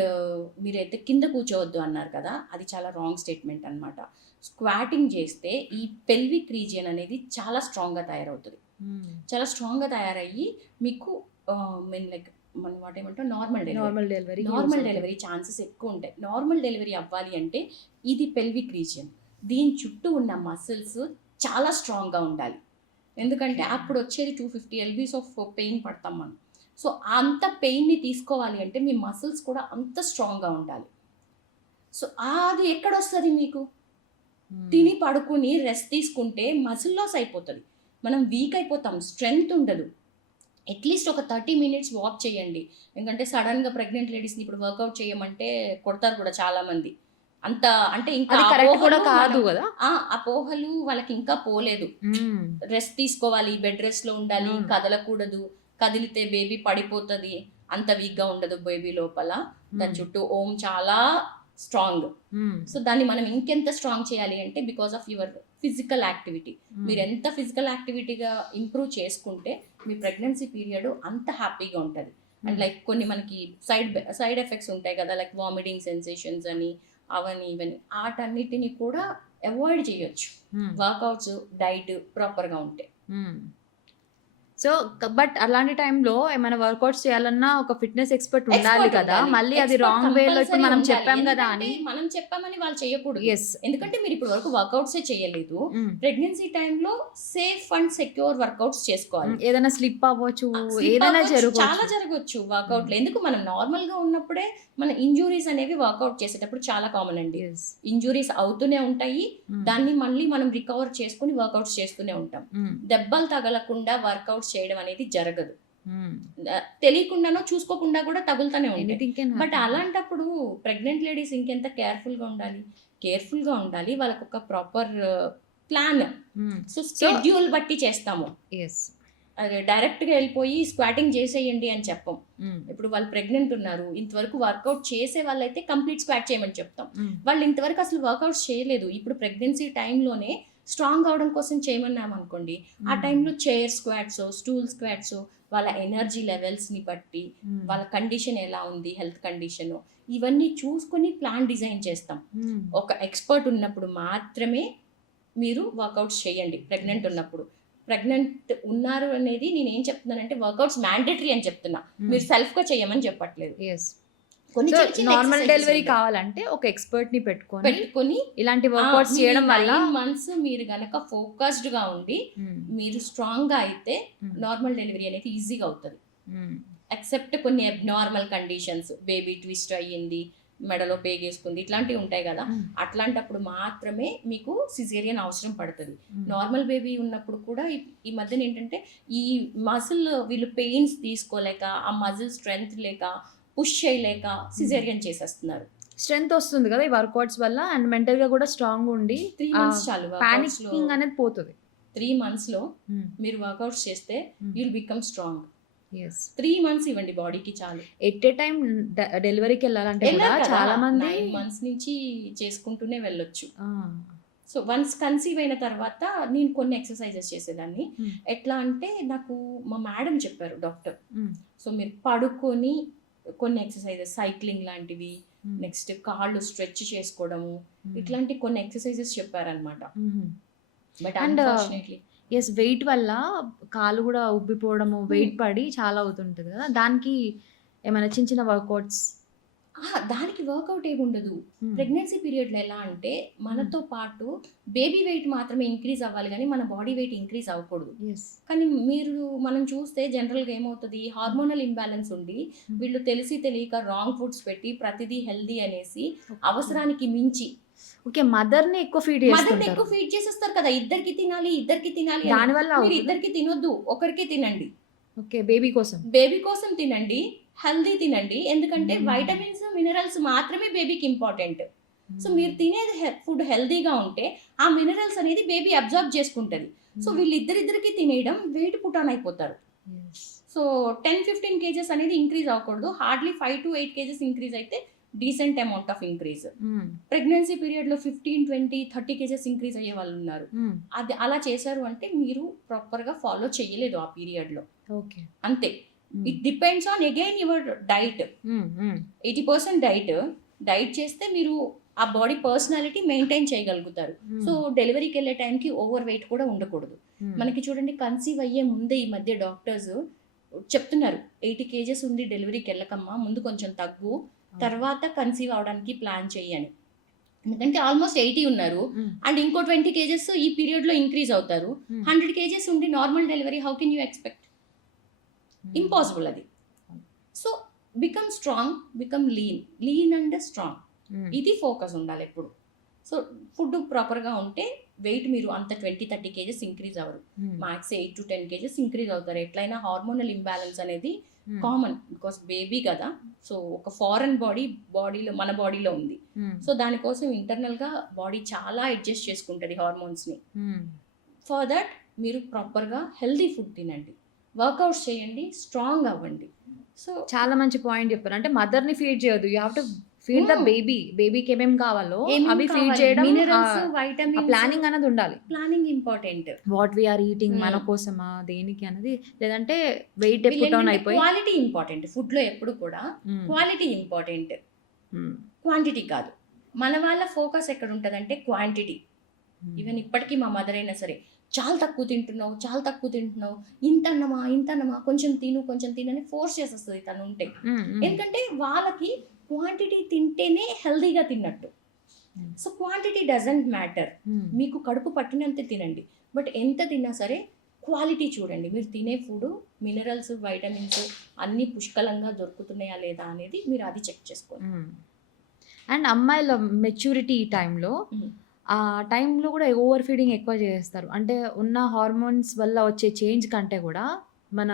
మీరైతే కింద కూర్చోవద్దు అన్నారు కదా, అది చాలా రాంగ్ స్టేట్మెంట్ అనమాట. స్క్వాటింగ్ చేస్తే ఈ పెల్విక్ రీజియన్ అనేది చాలా స్ట్రాంగ్గా తయారవుతుంది. చాలా స్ట్రాంగ్గా తయారయ్యి మీకు లైక్ మనం వాట్ ఏమంటాం నార్మల్ డెలివరీ ఛాన్సెస్ ఎక్కువ ఉంటాయి. నార్మల్ డెలివరీ అవ్వాలి అంటే ఇది పెల్విక్ రీజియన్, దీని చుట్టూ ఉన్న మసిల్స్ చాలా స్ట్రాంగ్గా ఉండాలి. ఎందుకంటే అప్పుడు వచ్చేది 250 lbs ఆఫ్ పెయిన్ పడతాం మనం. సో అంత పెయిన్ని తీసుకోవాలి అంటే మీ మసిల్స్ కూడా అంత స్ట్రాంగ్గా ఉండాలి. సో అది ఎక్కడొస్తుంది మీకు, తిని పడుకుని రెస్ట్ తీసుకుంటే మసిల్ లాస్ అయిపోతుంది, మనం వీక్ అయిపోతాం, స్ట్రెంగ్త్ ఉండదు. అట్లీస్ట్ ఒక 30 minutes వాక్ చేయండి. ఎందుకంటే సడన్గా ప్రెగ్నెంట్ లేడీస్ని ఇప్పుడు వర్కౌట్ చేయమంటే కొడతారు కూడా చాలామంది. అంత అంటే ఇంకా కూడా కాదు కదా, అపోహలు వాళ్ళకి ఇంకా పోలేదు. రెస్ట్ తీసుకోవాలి, బెడ్ రెస్ట్ లో ఉండాలి, కదలకూడదు, కదిలితే బేబీ పడిపోతుంది, అంత వీక్గా ఉండదు బేబీ లోపల. దాని చుట్టూ ఓం చాలా స్ట్రాంగ్. సో దాన్ని మనం ఇంకెంత స్ట్రాంగ్ చేయాలి అంటే because of your physical activity. మీరు ఎంత ఫిజికల్ యాక్టివిటీగా ఇంప్రూవ్ చేసుకుంటే మీ ప్రెగ్నెన్సీ పీరియడ్ అంత హ్యాపీగా ఉంటుంది. అండ్ లైక్ కొన్ని మనకి సైడ్ ఎఫెక్ట్స్ ఉంటాయి కదా, లైక్ వామిటింగ్ సెన్సేషన్స్ అని, అవన్నీ ఇవన్నీ, వాటన్నిటిని కూడా అవాయిడ్ చేయొచ్చు వర్కౌట్స్ డైట్ ప్రాపర్గా ఉంటే. సో బట్ అలాంటి టైంలో ఏమైనా వర్కౌట్స్ చేయాలన్నా ఒక ఫిట్నెస్ ఎక్స్పర్ట్ ఉండాలి కదా, మళ్ళీ అది రాంగ్ వేలో ఇప్పుడు మనం చెప్పాం కదా అని మనం చెప్పామని వాళ్ళు చేయకూడదు. ఎందుకంటే మీరు ఇప్పుడు వరకు వర్కౌట్సే చేయలేదు. ప్రెగ్నెన్సీ టైంలో సేఫ్ అండ్ సెక్యూర్ వర్కౌట్స్ చేసుకోవాలి. ఏదైనా స్లిప్ అవ్వచ్చు, ఏదైనా చాలా జరగవచ్చు వర్కౌట్. ఎందుకు మనం నార్మల్ గా ఉన్నప్పుడే మన ఇంజురీస్ అనేవి వర్కౌట్ చేసేటప్పుడు చాలా కామన్ అండి. ఇంజురీస్ అవుతూనే ఉంటాయి, దాన్ని మళ్ళీ మనం రికవర్ చేసుకుని వర్కౌట్స్ చేస్తూనే ఉంటాం. దెబ్బలు తగలకుండా వర్కౌట్ చేయడం అనేది జరగదు. తెలియకుండానో చూసుకోకుండా కూడా తగులుతూనే ఉంటాయి. బట్ అలాంటప్పుడు ప్రెగ్నెంట్ లేడీస్ ఇంకెంత కేర్ఫుల్ గా ఉండాలి. వాళ్ళకి ఒక ప్రాపర్ ప్లాన్, సో షెడ్యూల్ బట్టి చేస్తాము. అదే డైరెక్ట్గా వెళ్ళిపోయి స్క్వాటింగ్ చేసేయండి అని చెప్పం. ఇప్పుడు వాళ్ళు ప్రెగ్నెంట్ ఉన్నారు, ఇంతవరకు వర్కౌట్ చేసే వాళ్ళైతే కంప్లీట్ స్క్వాట్ చేయమని చెప్తాం. వాళ్ళు ఇంతవరకు అసలు వర్కౌట్స్ చేయలేదు, ఇప్పుడు ప్రెగ్నెన్సీ టైంలోనే స్ట్రాంగ్ అవడం కోసం చేయమన్నాం అనుకోండి, ఆ టైంలో చైర్ స్క్వాట్స్, స్టూల్ స్క్వాట్స్, వాళ్ళ ఎనర్జీ లెవెల్స్ని బట్టి, వాళ్ళ కండిషన్ ఎలా ఉంది, హెల్త్ కండిషన్, ఇవన్నీ చూసుకొని ప్లాన్ డిజైన్ చేస్తాం. ఒక ఎక్స్పర్ట్ ఉన్నప్పుడు మాత్రమే మీరు వర్కౌట్స్ చేయండి. ప్రెగ్నెంట్ ఉన్నప్పుడు, ప్రెగ్నెంట్ ఉన్నారు అనేది నేను ఏం చెప్తున్నానంటే వర్కౌట్స్ మ్యాండేటరీ అని చెప్తున్నా, మీరు సెల్ఫ్గా చేయమని చెప్పట్లేదు. నార్మల్ డెలివరీ కావాలంటే ఒక ఎక్స్పర్ట్ ని పెట్టుకొని ఇలాంటి వర్కౌట్స్ చేయడం వల్ల మంత్స్ మీరు గనక ఫోకస్డ్ గా ఉండి మీరు స్ట్రాంగ్ గా అయితే నార్మల్ డెలివరీ అనేది ఈజీగా అవుతుంది. ఎక్సెప్ట్ కొన్ని అబ్నార్మల్ కండిషన్స్, బేబీ ట్విస్ట్ అయ్యింది, మెడలో పేగేసుకుంది, ఇట్లాంటివి ఉంటాయి కదా. అట్లాంటప్పుడు మాత్రమే మీకు సిజేరియన్ అవసరం పడుతుంది. నార్మల్ బేబీ ఉన్నప్పుడు కూడా ఈ మధ్యన ఏంటంటే ఈ మజిల్ వీళ్ళు పెయిన్స్ తీసుకోలేక, ఆ మజిల్ స్ట్రెంగ్త్ లేక, పుష్ చేయలేక సిజేరియన్ చేసేస్తున్నారు. స్ట్రెంగ్త్ వస్తుంది కదా ఈ వర్కౌట్స్ వల్ల, అండ్ మెంటల్ గా కూడా స్ట్రాంగ్ ఉండి 3 months చాలు. పానికింగ్ అనేది పోతుంది. 3 months లో మీరు వర్కౌట్స్ చేస్తే you'll become strong. yes 3 months ఇవ్వండి బాడీకి చాలు. ఎట్ ఏ టైం డెలివరీకి వెళ్ళాలంటే కూడా చాలా మంది 9 months నుంచి చేసుకుంటూనే వెళ్ళొచ్చు. సో వన్స్ కన్సీవ్ అయిన తర్వాత నేను కొన్ని ఎక్సర్సైజెస్ చేసేదాన్ని. ఎట్లా అంటే నాకు మా మేడం చెప్పారు, డాక్టర్. సో మీరు పడుకొని కొన్ని ఎక్సర్సైజెస్, సైక్లింగ్ లాంటివి, నెక్స్ట్ కాళ్ళు స్ట్రెచ్ చేసుకోవడము, ఇట్లాంటి కొన్ని ఎక్సర్సైజెస్ చెప్పారనమాట. బట్ అన్ఫార్చునేట్లీ ఎస్ వెయిట్ వల్ల కాలు కూడా ఉబ్బిపోవడము, వెయిట్ పడి చాలా అవుతుంటుంది కదా, దానికి ఏమైనా చిన్న చిన్న వర్కౌట్స్? దానికి వర్కౌట్ ఏమి ఉండదు. ప్రెగ్నెన్సీ పీరియడ్లో ఎలా అంటే మనతో పాటు బేబీ వెయిట్ మాత్రమే ఇంక్రీజ్ అవ్వాలి, కానీ మన బాడీ వెయిట్ ఇంక్రీజ్ అవ్వకూడదు. కానీ మనం చూస్తే జనరల్గా ఏమవుతుంది, హార్మోనల్ ఇంబ్యాలెన్స్ ఉండి వీళ్ళు తెలిసి తెలియక రాంగ్ ఫుడ్స్ పెట్టి ప్రతిదీ హెల్దీ అనేసి అవసరానికి మించి ఓకే మదర్ని ఎక్కువ ఫీడ్ చేసేస్తారు కదా. ఇద్దరికి తినాలి దానివల్ల మీరు ఇద్దరికి తినొద్దు, ఒకరికే తినండి. ఓకే బేబీ కోసం తినండి, హెల్దీ తినండి. ఎందుకంటే వైటమిన్స్, మినరల్స్ మాత్రమే బేబీకి ఇంపార్టెంట్. సో మీరు తినేది ఫుడ్ హెల్దీగా ఉంటే ఆ మినరల్స్ అనేది బేబీ అబ్జర్వ్ చేసుకుంటుంది. సో వీళ్ళిద్దరికి తినేయడం వెయిట్ పుట్ ఆన్ అయిపోతారు. సో 10-15 kgs అనేది ఇంక్రీజ్ అవ్వకూడదు. హార్డ్లీ 5 to 8 kgs ఇంక్రీజ్ అయితే decent amount of increase. Pregnancy period లో 15, 20, 30 kgs ఇంక్రీజ్ అయ్యే వాళ్ళు ఉన్నారు. అది అలా చేశారు అంటే మీరు ప్రాపర్ గా ఫాలో చేయలేదు ఆ పీరియడ్ లో. అంతే. It depends on again your diet. 80% diet చేస్తే మీరు ఆ బాడీ పర్సనాలిటీ మెయింటైన్ చేయగలుగుతారు. సో డెలివరీకి వెళ్ళే టైంకి ఓవర్ వెయిట్ కూడా ఉండకూడదు. మనకి చూడండి, కన్సీవ్ అయ్యే ముందే ఈ మధ్య డాక్టర్స్ చెప్తున్నారు 80 kgs ఉండి డెలివరీకి వెళ్ళకమ్మా, ముందు కొంచెం తగ్గు, తర్వాత కన్సీవ్ అవడానికి ప్లాన్ చేయని. ఎందుకంటే ఆల్మోస్ట్ 80 ఉన్నారు అండ్ ఇంకో 20 kgs ఈ పీరియడ్ లో ఇంక్రీజ్ అవుతారు. 100 kgs ఉండి normal delivery how can you expect? Impossible అది. So become strong, become lean and strong. ఇది ఫోకస్ ఉండాలి ఎప్పుడు. సో ఫుడ్ ప్రాపర్గా ఉంటే వెయిట్ మీరు అంత 20-30 kgs ఇంక్రీజ్ అవ్వరు. మ్యాక్స్ 8 to 10 kgs ఇంక్రీజ్ అవుతారు. ఎట్లయినా హార్మోనల్ ఇంబ్యాలెన్స్ అనేది కామన్, బికాస్ బేబీ కదా. సో ఒక ఫారెన్ బాడీలో మన బాడీలో ఉంది. సో దానికోసం ఇంటర్నల్ గా బాడీ చాలా అడ్జస్ట్ చేసుకుంటుంది హార్మోన్స్ ని. ఫర్ దట్ మీరు ప్రాపర్ గా హెల్దీ ఫుడ్ తినండి, వర్కౌట్స్ చేయండి, స్ట్రాంగ్ అవ్వండి. సో చాలా మంచి పాయింట్ చెప్పారు. అంటే మదర్ ని ఫీడ్ చేయొద్దు, you have to feed the బేబీకి ఏమేమి కావాలో అవి ఫీడ్ చేయడం, ప్లానింగ్ అనేది ఉండాలి. Planning important. What we are eating మన కోసమా దేనికి అనేది, లేదంటే వెయిట్ పుట్ ఆన్ అయిపోయి. క్వాలిటీ ఇంపార్టెంట్ ఫుడ్ లో ఎప్పుడు కూడా. క్వాలిటీ ఇంపార్టెంట్, క్వాంటిటీ కాదు. మన వాళ్ళ ఫోకస్ ఎక్కడ ఉంటుంది అంటే క్వాంటిటీ. ఈవెన్ ఇప్పటికీ మా మదర్ అయినా సరే, చాలా తక్కువ తింటున్నావు, ఇంత అన్నమా, కొంచెం తినని ఫోర్స్ చేసేస్తుంది తను ఉంటే. ఎందుకంటే వాళ్ళకి క్వాంటిటీ తింటేనే హెల్దీగా తిన్నట్టు. So quantity doesn't matter. మీకు కడుపు పట్టినంత తినండి, బట్ ఎంత తిన్నా సరే క్వాలిటీ చూడండి. మీరు తినే ఫుడ్ మినరల్స్, వైటమిన్స్ అన్నీ పుష్కలంగా దొరుకుతున్నాయా లేదా అనేది మీరు అది చెక్ చేసుకోండి. అండ్ అమ్మాయిల మెచ్యూరిటీ టైంలో, ఆ టైంలో కూడా ఓవర్ ఫీడింగ్ ఎక్కువ చేస్తారు. అంటే ఉన్న హార్మోన్స్ వల్ల వచ్చే చేంజ్ కంటే కూడా మన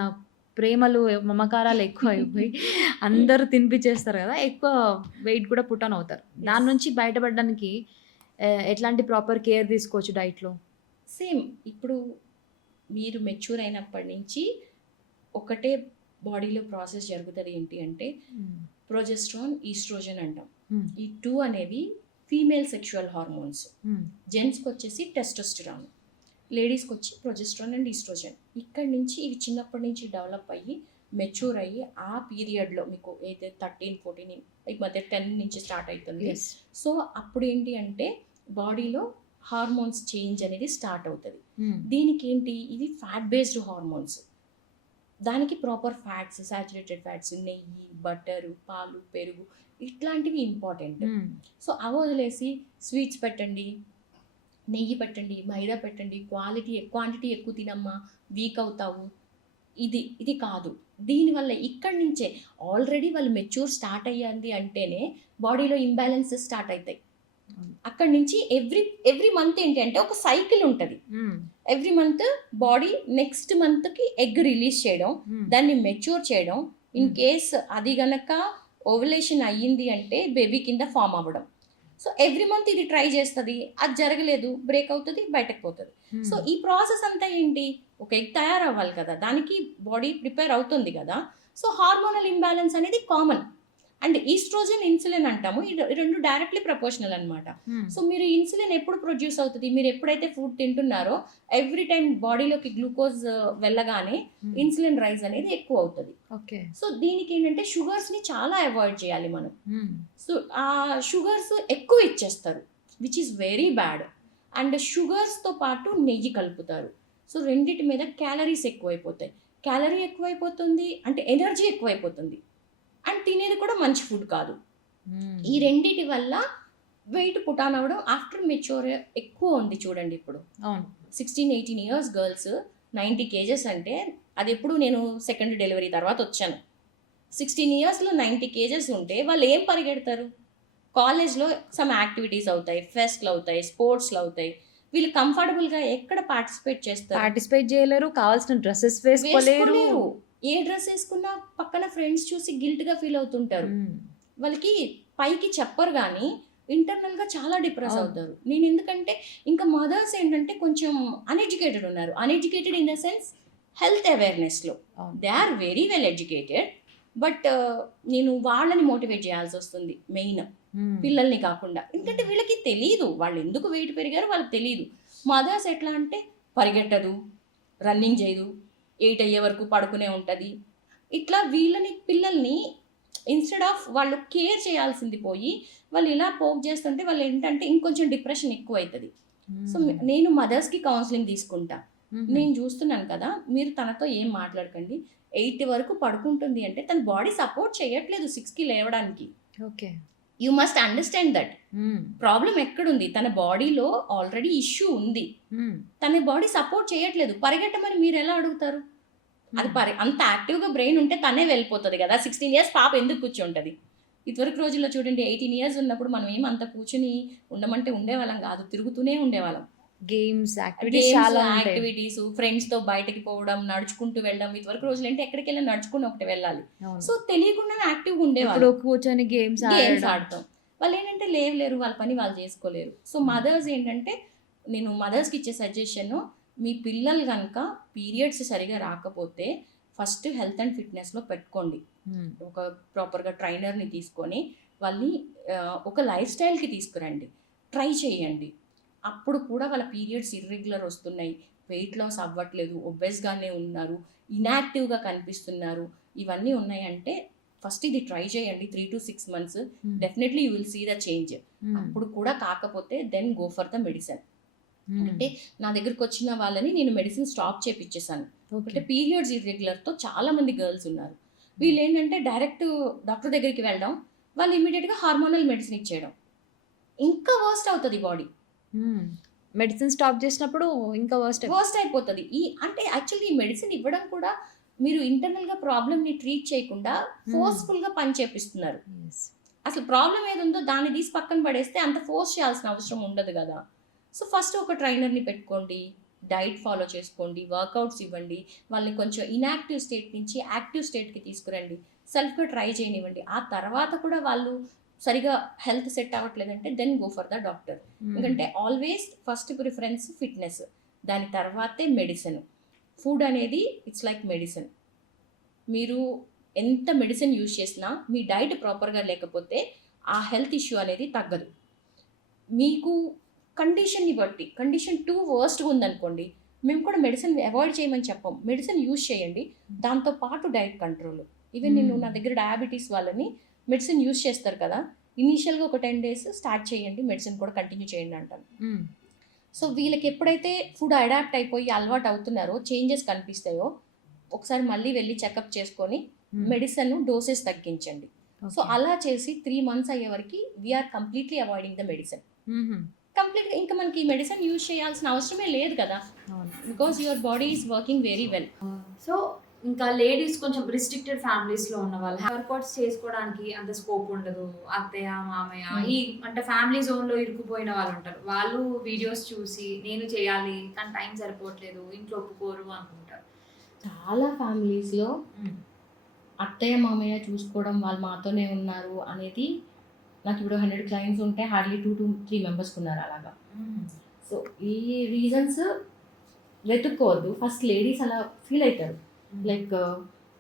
ప్రేమలు, మమకారాలు ఎక్కువ అయిపోయి అందరూ తినిపించేస్తారు కదా, ఎక్కువ వెయిట్ కూడా పుట్ ఆన్ అవుతారు. దాని నుంచి బయటపడడానికి ఎట్లాంటి ప్రాపర్ కేర్ తీసుకోవచ్చు డైట్లో? సేమ్ ఇప్పుడు మీరు మెచ్యూర్ అయినప్పటి నుంచి ఒకటే బాడీలో ప్రాసెస్ జరుగుతుంది. ఏంటి అంటే ప్రొజెస్ట్రాన్, ఈస్ట్రోజన్ అంటాం. ఈ 2 అనేవి ఫీమేల్ సెక్షువల్ హార్మోన్స్. జెంట్స్కి వచ్చేసి టెస్టోస్టెరాన్, లేడీస్కి వచ్చి ప్రొజెస్ట్రాన్ అండ్ ఈస్ట్రోజన్. ఇక్కడి నుంచి ఇవి చిన్నప్పటి నుంచి డెవలప్ అయ్యి మెచ్యూర్ అయ్యి ఆ పీరియడ్లో మీకు అయితే 13, 14 ఈ మధ్య 10 నుంచి స్టార్ట్ అవుతుంది. సో అప్పుడు ఏంటి అంటే బాడీలో హార్మోన్స్ చేంజ్ అనేది స్టార్ట్ అవుతుంది. దీనికి ఏంటి, ఇవి ఫ్యాట్ బేస్డ్ హార్మోన్స్. దానికి ప్రాపర్ ఫ్యాట్స్, సాచురేటెడ్ ఫ్యాట్స్, నెయ్యి, బటరు, పాలు, పెరుగు ఇట్లాంటివి ఇంపార్టెంట్. సో అవి వదిలేసి స్వీట్స్ పెట్టండి, నెయ్యి పెట్టండి, మైదా పెట్టండి, క్వాంటిటీ ఎక్కువ తినమ్మా, వీక్ అవుతావు, ఇది కాదు. దీనివల్ల ఇక్కడి నుంచే ఆల్రెడీ వాళ్ళు మెచ్యూర్ స్టార్ట్ అయ్యింది అంటేనే బాడీలో ఇంబ్యాలెన్సెస్ స్టార్ట్ అవుతాయి. అక్కడి నుంచి ఎవ్రీ మంత్ ఏంటి అంటే ఒక సైకిల్ ఉంటుంది. ఎవ్రీ మంత్ బాడీ నెక్స్ట్ మంత్కి ఎగ్ రిలీజ్ చేయడం, దాన్ని మెచ్యూర్ చేయడం, ఇన్ కేస్ అది గనక ఓవలేషన్ అయ్యింది అంటే బేబీ కింద ఫామ్ అవ్వడం. సో ఎవ్రీ మంత్ ఇది ట్రై చేస్తుంది, అది జరగలేదు బ్రేక్ అవుతుంది, బయటకు పోతుంది. సో ఈ ప్రాసెస్ అంతా ఏంటి, ఒక ఎగ్ తయారవ్వాలి కదా, దానికి బాడీ ప్రిపేర్ అవుతుంది కదా. సో హార్మోనల్ ఇంబ్యాలెన్స్ అనేది కామన్. అండ్ ఈస్ట్రోజన్, ఇన్సులిన్ అంటాము, ఈ రెండు డైరెక్ట్లీ ప్రపోర్షనల్ అనమాట. సో మీరు ఇన్సులిన్ ఎప్పుడు ప్రొడ్యూస్ అవుతుంది, మీరు ఎప్పుడైతే ఫుడ్ తింటున్నారో ఎవ్రీ టైం బాడీలోకి గ్లూకోజ్ వెళ్ళగానే ఇన్సులిన్ రైజ్ అనేది ఎక్కువ అవుతుంది. సో దీనికి ఏంటంటే షుగర్స్ని చాలా అవాయిడ్ చేయాలి మనం. సో ఆ షుగర్స్ ఎక్కువ ఇచ్చేస్తారు, which is very bad. And షుగర్స్తో పాటు నెయ్యి కలుపుతారు. సో రెండిటి మీద క్యాలరీస్ ఎక్కువైపోతాయి. క్యాలరీ ఎక్కువైపోతుంది అంటే ఎనర్జీ ఎక్కువైపోతుంది, అండ్ తినేది కూడా మంచి ఫుడ్ కాదు. ఈ రెండిటి వల్ల వెయిట్ పుటాన్ అవ్వడం ఆఫ్టర్ మెచ్యూర్ ఎక్కువ ఉంది. చూడండి ఇప్పుడు 16-18 ఇయర్స్ గర్ల్స్ 90 kgs అంటే అది ఎప్పుడు నేను సెకండ్ డెలివరీ తర్వాత వచ్చాను. 16 ఇయర్స్లో 90 kgs ఉంటే వాళ్ళు ఏం పరిగెడతారు? కాలేజ్లో సమ్ యాక్టివిటీస్ అవుతాయి, ఫెస్ట్లు అవుతాయి, స్పోర్ట్స్లు అవుతాయి. వీళ్ళు కంఫర్టబుల్గా ఎక్కడ పార్టిసిపేట్ చేయలేరు, కావాల్సిన డ్రెస్సెస్ వేసుకోలేరు. ఏ డ్రెస్ వేసుకున్నా పక్కన ఫ్రెండ్స్ చూసి గిల్ట్గా ఫీల్ అవుతుంటారు. వాళ్ళకి పైకి చెప్పరు కానీ ఇంటర్నల్గా చాలా డిప్రెస్ అవుతారు. నేను ఎందుకంటే ఇంకా మదర్స్ ఏంటంటే కొంచెం అన్ఎడ్యుకేటెడ్ ఉన్నారు. Uneducated in the sense health అవేర్నెస్లో they are very well educated, but నేను వాళ్ళని మోటివేట్ చేయాల్సి వస్తుంది మెయిన్, పిల్లల్ని కాకుండా. ఎందుకంటే వీళ్ళకి తెలియదు వాళ్ళు ఎందుకు వెయిట్ పెరిగారో వాళ్ళకి తెలియదు. మదర్స్ ఎట్లా అంటే పరిగెట్టదు, రన్నింగ్ చేయదు, 8 అయ్యే వరకు పడుకునే ఉంటుంది. ఇట్లా వీళ్ళని పిల్లల్ని ఇన్స్టెడ్ ఆఫ్ వాళ్ళు కేర్ చేయాల్సింది పోయి వాళ్ళు ఇలా పోక్ చేస్తుంటే వాళ్ళు ఏంటంటే ఇంకొంచెం డిప్రెషన్ ఎక్కువ అవుతుంది. సో నేను మదర్స్కి కౌన్సిలింగ్ తీసుకుంటా. నేను చూస్తున్నాను కదా, మీరు తనతో ఏం మాట్లాడకండి, 8 వరకు పడుకుంటుంది అంటే తన బాడీ సపోర్ట్ చేయట్లేదు 6కి లేవడానికి. You must understand that problem ఎక్కడుంది. తన బాడీలో ఆల్రెడీ ఇష్యూ ఉంది, తన బాడీ సపోర్ట్ చేయట్లేదు. పరిగెట్టమని మీరు ఎలా అడుగుతారు? అది అంత యాక్టివ్గా బ్రెయిన్ ఉంటే తనే వెళ్ళిపోతుంది కదా. 16 ఇయర్స్ పాప ఎందుకు కూర్చుంటుంది? ఇదివరకు రోజుల్లో చూడండి 18 ఇయర్స్ ఉన్నప్పుడు మనం ఏమంత కూర్చుని ఉండమంటే ఉండేవాళ్ళం కాదు, తిరుగుతూనే ఉండేవాళ్ళం. గేమ్స్ యాక్టివిటీస్, ఫ్రెండ్స్తో బయటకి పోవడం, నడుచుకుంటూ వెళ్ళడం. ఇదివరకు రోజులు అంటే ఎక్కడికి వెళ్ళి నడుచుకుని ఒకటి వెళ్ళాలి. సో తెలియకుండానే యాక్టివ్గా ఉండేవాళ్ళు, కూర్చొని గేమ్స్ ఆడతాం. వాళ్ళు ఏంటంటే లేరు, వాళ్ళ పని వాళ్ళు చేసుకోలేరు. సో మదర్స్ ఏంటంటే నేను మదర్స్కి ఇచ్చే సజెషన్, మీ పిల్లలు కనుక పీరియడ్స్ సరిగా రాకపోతే ఫస్ట్ హెల్త్ అండ్ ఫిట్నెస్లో పెట్టుకోండి. ఒక ప్రాపర్గా ట్రైనర్ని తీసుకొని వాళ్ళని ఒక లైఫ్ స్టైల్కి తీసుకురండి, ట్రై చేయండి. అప్పుడు కూడా వాళ్ళ పీరియడ్స్ ఇర్రెగ్యులర్ వస్తున్నాయి, వెయిట్ లాస్ అవ్వట్లేదు, ఒబెస్గానే ఉన్నారు, ఇన్యాక్టివ్గా కనిపిస్తున్నారు, ఇవన్నీ ఉన్నాయంటే ఫస్ట్ ఇది ట్రై చేయండి 3 to 6 months. Definitely you will see the change. అప్పుడు కూడా కాకపోతే then go for the medicine. అంటే నా దగ్గరకు వచ్చిన వాళ్ళని నేను మెడిసిన్ స్టాప్ చేపించేసాను. అంటే పీరియడ్స్ ఇర్రెగ్యులర్తో చాలా మంది గర్ల్స్ ఉన్నారు. వీళ్ళు ఏంటంటే డైరెక్ట్ డాక్టర్ దగ్గరికి వెళ్ళడం, వాళ్ళు ఇమీడియట్గా హార్మోనల్ మెడిసిన్ ఇచ్చేయడం, ఇంకా వర్స్ట్ అవుతుంది బాడీ. మెడిసిన్ స్టాప్ చేసినప్పుడు ఇంకా వర్స్ట్ అయిపోతుంది. అంటే యాక్చువల్లీ ఈ మెడిసిన్ ఇవ్వడం కూడా మీరు ఇంటర్నల్గా ప్రాబ్లమ్ని ట్రీట్ చేయకుండా ఫోర్స్ఫుల్గా పని చేపిస్తున్నారు. అసలు ప్రాబ్లం ఏది ఉందో దాన్ని తీసి పక్కన పడేస్తే అంత ఫోర్స్ చేయాల్సిన అవసరం ఉండదు కదా. సో ఫస్ట్ ఒక ట్రైనర్ని పెట్టుకోండి, డైట్ ఫాలో చేసుకోండి, వర్కౌట్స్ ఇవ్వండి, వాళ్ళని కొంచెం ఇన్యాక్టివ్ స్టేట్ నుంచి యాక్టివ్ స్టేట్కి తీసుకురండి, సెల్ఫ్గా ట్రై చేయనివ్వండి. ఆ తర్వాత కూడా వాళ్ళు సరిగా హెల్త్ సెట్ అవ్వట్లేదంటే then go for the doctor. ఎందుకంటే ఆల్వేస్ ఫస్ట్ ప్రిఫరెన్స్ ఫిట్నెస్, దాని తర్వాతే మెడిసిన్. ఫుడ్ అనేది ఇట్స్ లైక్ మెడిసిన్. మీరు ఎంత మెడిసిన్ యూజ్ చేసినా మీ డైట్ ప్రాపర్గా లేకపోతే ఆ హెల్త్ ఇష్యూ అనేది తగ్గదు. మీకు కండిషన్ని బట్టి, కండిషన్ 2 వర్స్ట్గా ఉందనుకోండి, మేము కూడా మెడిసిన్ అవాయిడ్ చేయమని చెప్పాం, మెడిసిన్ యూజ్ చేయండి, దాంతోపాటు డైట్ కంట్రోల్. ఈవెన్ నేను నా దగ్గర డయాబెటీస్ వాళ్ళని మెడిసిన్ యూజ్ చేస్తారు కదా, ఇనీషియల్గా ఒక 10 days స్టార్ట్ చేయండి, మెడిసిన్ కూడా కంటిన్యూ చేయండి అంటాను. సో వీళ్ళకి ఎప్పుడైతే ఫుడ్ అడాప్ట్ అయిపోయి అలవాటు అవుతున్నారో, చేంజెస్ కనిపిస్తాయో, ఒకసారి మళ్ళీ వెళ్ళి చెకప్ చేసుకొని మెడిసిన్ డోసెస్ తగ్గించండి. సో అలా చేసి 3 months అయ్యే వరకు we are completely avoiding the medicine. కంప్లీట్గా ఇంకా మనకి ఈ మెడిసిన్ యూజ్ చేయాల్సిన అవసరమే లేదు కదా, because your body is working very well. So ఇంకా లేడీస్ కొంచెం రిస్ట్రిక్టెడ్ ఫ్యామిలీస్ లో ఉన్న వాళ్ళు వర్కౌట్స్ చేసుకోవడానికి అంత స్కోప్ ఉండదు. అత్తయ్య మామయ్య ఈ అంటే ఫ్యామిలీ జోన్ లో ఇరుక్కుపోయిన వాళ్ళు ఉంటారు. వాళ్ళు వీడియోస్ చూసి నేను చేయాలి కానీ టైం సరిపోవట్లేదు, ఇంట్లో ఒప్పుకోరు అనుకుంటారు. చాలా ఫ్యామిలీస్లో అత్తయ్య మామయ్య చూసుకోవడం వాళ్ళు మాతోనే ఉన్నారు అనేది, నాకు ఇప్పుడు 100 క్లయింట్స్ ఉంటే హార్డ్లీ 2 to 3 మెంబర్స్కి ఉన్నారు అలాగా. సో ఈ రీజన్స్ వెతుక్కోవద్దు. ఫస్ట్ లేడీస్ అలా ఫీల్ అవుతారు, లైక్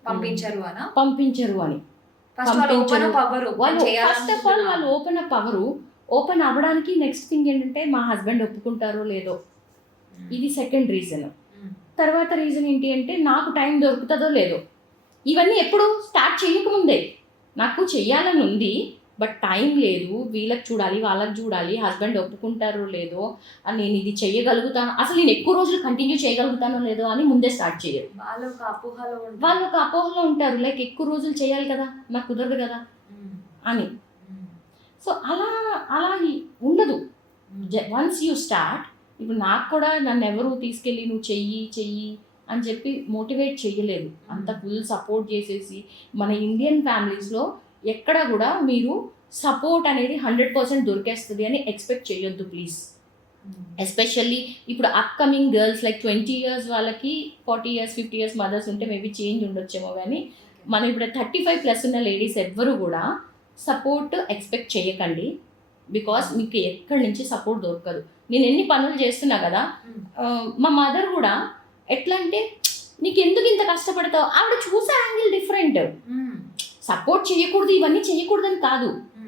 పంపించరు అని. ఫస్ట్ వాళ్ళు ఫస్ట్ ఆఫ్ ఆల్ వాళ్ళు ఓపెన్ అప్ అవ్వరు. ఓపెన్ అవ్వడానికి నెక్స్ట్ థింగ్ ఏంటంటే మా హస్బెండ్ ఒప్పుకుంటారో లేదో, ఇది సెకండ్ రీజన్. తర్వాత రీజన్ ఏంటి అంటే నాకు టైం దొరుకుతుందో లేదో. ఇవన్నీ ఎప్పుడు స్టార్ట్ చేయకముందే నాకు చెయ్యాలని ఉంది, బట్ టైం లేదు, వీళ్ళకి చూడాలి వాళ్ళకి చూడాలి, హస్బెండ్ ఒప్పుకుంటారో లేదో, నేను ఇది చెయ్యగలుగుతాను, అసలు నేను ఎక్కువ రోజులు కంటిన్యూ చేయగలుగుతానో లేదో అని ముందే స్టార్ట్ చేయరు. వాళ్ళు ఒక అపోహలో ఉంటారు, లైక్ ఎక్కువ రోజులు చేయాలి కదా, నాకు కుదరదు కదా అని. సో అలా ఉండదు. వన్స్ యూ స్టార్ట్, ఇప్పుడు నాకు కూడా నన్ను ఎవరు తీసుకెళ్ళి నువ్వు చెయ్యి అని చెప్పి మోటివేట్ చేయలేదు. అంత ఫుల్ సపోర్ట్ చేసేసి మన ఇండియన్ ఫ్యామిలీస్లో ఎక్కడ కూడా మీరు సపోర్ట్ అనేది 100% దొరికేస్తుంది అని ఎక్స్పెక్ట్ చేయొద్దు ప్లీజ్. ఎస్పెషల్లీ ఇప్పుడు అప్కమింగ్ గర్ల్స్ లైక్ 20 years వాళ్ళకి 40 years 50 years మదర్స్ ఉంటే మేబీ చేంజ్ ఉండొచ్చేమో, కానీ మనం ఇప్పుడు 35+ ఉన్న లేడీస్ ఎవ్వరు కూడా సపోర్ట్ ఎక్స్పెక్ట్ చేయకండి. బికాస్ మీకు ఎక్కడి నుంచి సపోర్ట్ దొరకదు. నేను ఎన్ని పనులు చేస్తున్నా కదా, మా మదర్ కూడా ఎట్లా అంటే నీకు ఎందుకు ఇంత కష్టపడతావు, ఆవిడ చూసే యాంగిల్ డిఫరెంట్. సపోర్ట్ చేయకూడదు ఇవన్నీ చేయకూడదని కాదు,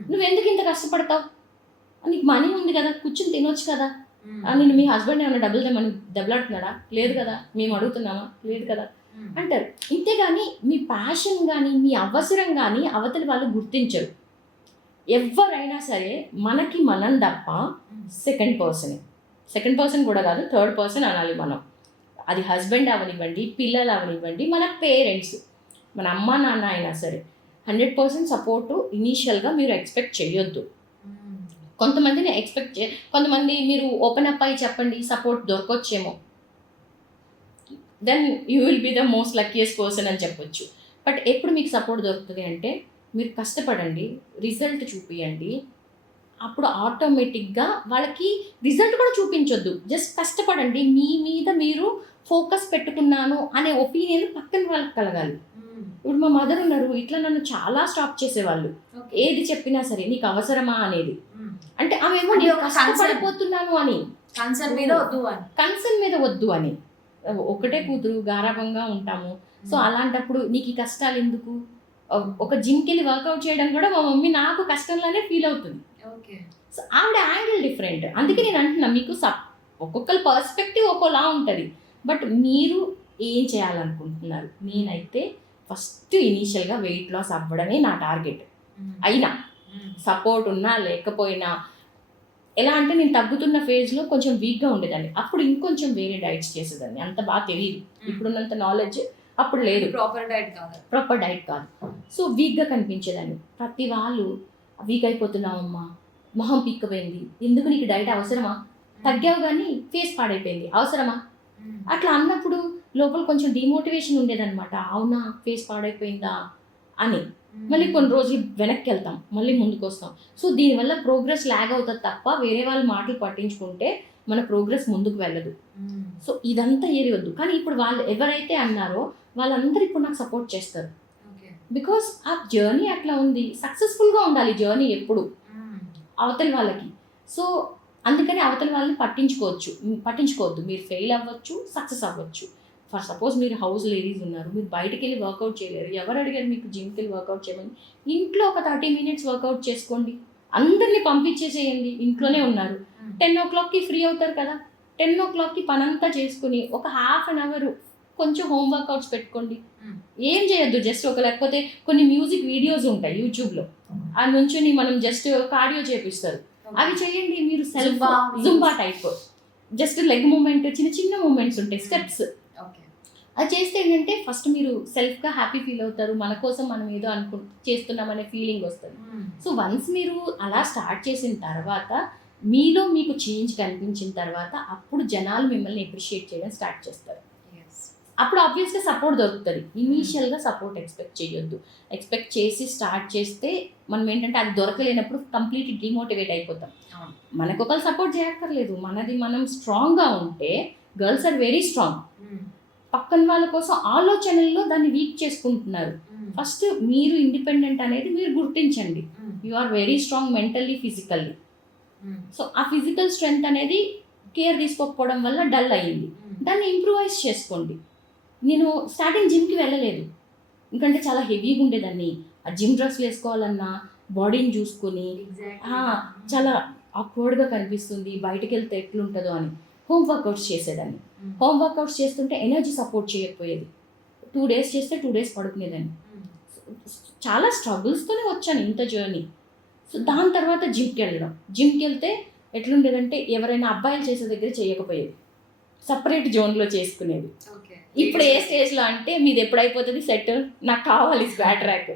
నువ్వు ఎందుకు ఇంత కష్టపడతావు, నీకు మనీ ఉంది కదా కూర్చొని తినొచ్చు కదా, నేను మీ హస్బెండ్ ఏమైనా డబ్బులు తెమ్మని దెబ్బలాడుతున్నాడా, లేదు కదా, మేము అడుగుతున్నామా, లేదు కదా అంటారు. ఇంతేగాని మీ ప్యాషన్ కానీ మీ అవసరం కానీ అవతలి వాళ్ళు గుర్తించరు. ఎవరైనా సరే మనకి మనం తప్ప సెకండ్ పర్సన్ కూడా కాదు, థర్డ్ పర్సన్ అనాలి మనం. అది హస్బెండ్ అవనివ్వండి, పిల్లలు అవనివ్వండి, మన పేరెంట్స్, మన అమ్మ నాన్న అయినా సరే 100% సపోర్టు ఇనీషియల్గా మీరు ఎక్స్పెక్ట్ చేయొద్దు. కొంతమందిని కొంతమంది మీరు ఓపెన్ అప్ అయ్యి చెప్పండి, సపోర్ట్ దొరకొచ్చేమో, then you will be the most luckiest person అని చెప్పొచ్చు. బట్ ఎప్పుడు మీకు సపోర్ట్ దొరుకుతుంది అంటే మీరు కష్టపడండి, రిజల్ట్ చూపియండి. అప్పుడు ఆటోమేటిక్గా వాళ్ళకి రిజల్ట్ కూడా చూపించొద్దు, జస్ట్ కష్టపడండి, మీ మీద మీరు ఫోకస్ పెట్టుకున్నాను అనే ఒపీనియన్ పక్కన వాళ్ళకి కలగాలి. ఇప్పుడు మా మదర్ ఉన్నారు, ఇట్లా నన్ను చాలా స్టాప్ చేసేవాళ్ళు, ఏది చెప్పినా సరే నీకు అవసరమా అనేది. అంటే ఆమెమో నేను కష్టపడిపోతున్నాను అని, కన్సర్న్ మీద వద్దు అని. ఒకటే కూతురు, గారాభంగా ఉంటాము. సో అలాంటప్పుడు నీకు ఈ కష్టాలు ఎందుకు, ఒక జిమ్కి వెళ్ళి వర్కౌట్ చేయడం కూడా మా మమ్మీ నాకు కష్టంలానే ఫీల్ అవుతుంది. సో ఆవిడ యాంగిల్ డిఫరెంట్. అందుకే నేను అంటున్నా, మీకు ఒక్కొక్కరి పర్స్పెక్టివ్ ఒక్కోలా ఉంటుంది. బట్ మీరు ఏం చేయాలనుకుంటున్నారు? నేనైతే ఫస్ట్ ఇనీషియల్గా వెయిట్ లాస్ అవ్వడమే నా టార్గెట్. అయినా సపోర్ట్ ఉన్నా లేకపోయినా, ఎలా అంటే నేను తగ్గుతున్న ఫేజ్లో కొంచెం వీక్గా ఉండేదాన్ని, అప్పుడు ఇంకొంచెం వేరే డైట్స్ చేసేదాన్ని. అంత బాగా తెలియదు, ఇప్పుడున్నంత నాలెడ్జ్ అప్పుడు లేదు, ప్రాపర్ డైట్ కాదు. సో వీక్గా కనిపించేదాన్ని. ప్రతి వాళ్ళు వీక్ అయిపోతున్నావమ్మా, మొహం పిక్కపోయింది, ఎందుకు నీకు డైట్ అవసరమా, తగ్గావు కానీ ఫేస్ పాడైపోయింది, అవసరమా, అట్లా అన్నప్పుడు లోపల కొంచెం డిమోటివేషన్ ఉండేదన్నమాట. అవునా ఫేస్ పాడైపోయిందా అని. మళ్ళీ కొన్ని రోజులు వెనక్కి వెళ్తాం, మళ్ళీ ముందుకు వస్తాం. సో దీనివల్ల ప్రోగ్రెస్ ల్యాగ్ అవుతుంది తప్ప వేరే వాళ్ళ మాటలు పట్టించుకుంటే మన ప్రోగ్రెస్ ముందుకు వెళ్ళదు. సో ఇదంతా ఏరియొద్దు. కానీ ఇప్పుడు వాళ్ళు ఎవరైతే అన్నారో వాళ్ళందరూ ఇప్పుడు నాకు సపోర్ట్ చేస్తారు. బికాస్ ఆ జర్నీ అట్లా ఉంది, సక్సెస్ఫుల్గా ఉండాలి జర్నీ ఎప్పుడు అవతలి వాళ్ళకి. సో అందుకని అవతలి వాళ్ళని పట్టించుకోవద్దు. మీరు ఫెయిల్ అవ్వచ్చు, సక్సెస్ అవ్వచ్చు. ఫర్ సపోజ్ మీరు హౌస్ లేడీస్ ఉన్నారు, మీరు బయటకు వెళ్ళి వర్కౌట్ చేయలేరు, ఎవరు అడిగారు మీకు జిమ్కి వెళ్ళి వర్కౌట్ చేయమని? ఇంట్లో ఒక 30 minutes వర్కౌట్ చేసుకోండి, అందరినీ పంపించేసేయండి, ఇంట్లోనే ఉన్నారు. 10 o'clockకి ఫ్రీ అవుతారు కదా, 10 o'clockకి పనంతా చేసుకుని ఒక 1/2 hour కొంచెం హోమ్ వర్కౌట్స్ పెట్టుకోండి. ఏం చేయొద్దు, జస్ట్ లేకపోతే కొన్ని మ్యూజిక్ వీడియోస్ ఉంటాయి యూట్యూబ్లో, ఆ నుంచి మనం జస్ట్ కార్డియో చేపిస్తారు, అవి చేయండి. మీరు self Zumba type, just leg moment, చిన్న మూమెంట్స్ ఉంటాయి, స్టెప్స్, అది చేస్తే ఏంటంటే ఫస్ట్ మీరు సెల్ఫ్గా హ్యాపీ ఫీల్ అవుతారు, మన కోసం మనం ఏదో చేస్తున్నామనే ఫీలింగ్ వస్తుంది. సో వన్స్ మీరు అలా స్టార్ట్ చేసిన తర్వాత, మీలో మీకు చేంజ్ కనిపించిన తర్వాత, అప్పుడు జనాలు మిమ్మల్ని అప్రిషియేట్ చేయడం స్టార్ట్ చేస్తారు. అప్పుడు ఆబ్వియస్గా సపోర్ట్ దొరుకుతుంది. ఇనీషియల్గా సపోర్ట్ ఎక్స్పెక్ట్ చేయొద్దు. ఎక్స్పెక్ట్ చేసి స్టార్ట్ చేస్తే మనం ఏంటంటే అది దొరకలేనప్పుడు కంప్లీట్ డిమోటివేట్ అయిపోతాం. అవును. మనకు ఒకరు సపోర్ట్ చేయక్కర్లేదు, మనది మనం స్ట్రాంగ్గా ఉంటే గర్ల్స్ ఆర్ వెరీ స్ట్రాంగ్. పక్కన వాళ్ళ కోసం ఆలోచనల్లో దాన్ని వీక్ చేసుకుంటున్నారు. ఫస్ట్ మీరు ఇండిపెండెంట్ అనేది మీరు గుర్తించండి. You are very strong mentally, physically. So ఆ ఫిజికల్ స్ట్రెంగ్త్ అనేది కేర్ తీసుకోకపోవడం వల్ల డల్ అయ్యింది. దాన్ని ఇంప్రూవైజ్ చేసుకోండి. నేను స్టార్టింగ్ జిమ్కి వెళ్ళలేదు, ఎందుకంటే చాలా హెవీగా ఉండేదాన్ని. ఆ జిమ్ డ్రెస్లు వేసుకోవాలన్నా బాడీని చూసుకొని చాలా ఆక్వర్డ్గా కనిపిస్తుంది, బయటకు వెళ్తే ఎట్లుంటుందో అని హోమ్ వర్కౌట్స్ చేసేదాన్ని. హోమ్ వర్కౌట్స్ చేస్తుంటే ఎనర్జీ సపోర్ట్ చేయకపోయేది. 2 days చేస్తే 2 days పడుకునేదాన్ని. చాలా స్ట్రగుల్స్తోనే వచ్చాను ఇంత జర్నీ. సో దాని తర్వాత జిమ్కి వెళ్తే ఎట్లుండేదంటే ఎవరైనా అబ్బాయిలు చేసే దగ్గర చేయకపోయేది, సపరేట్ జోన్లో చేసుకునేది. ఇప్పుడు ఏ స్టేజ్లో అంటే మీది ఎప్పుడైపోతుంది సెట్, నాకు కావాలి స్క్వాట్ ర్యాక్,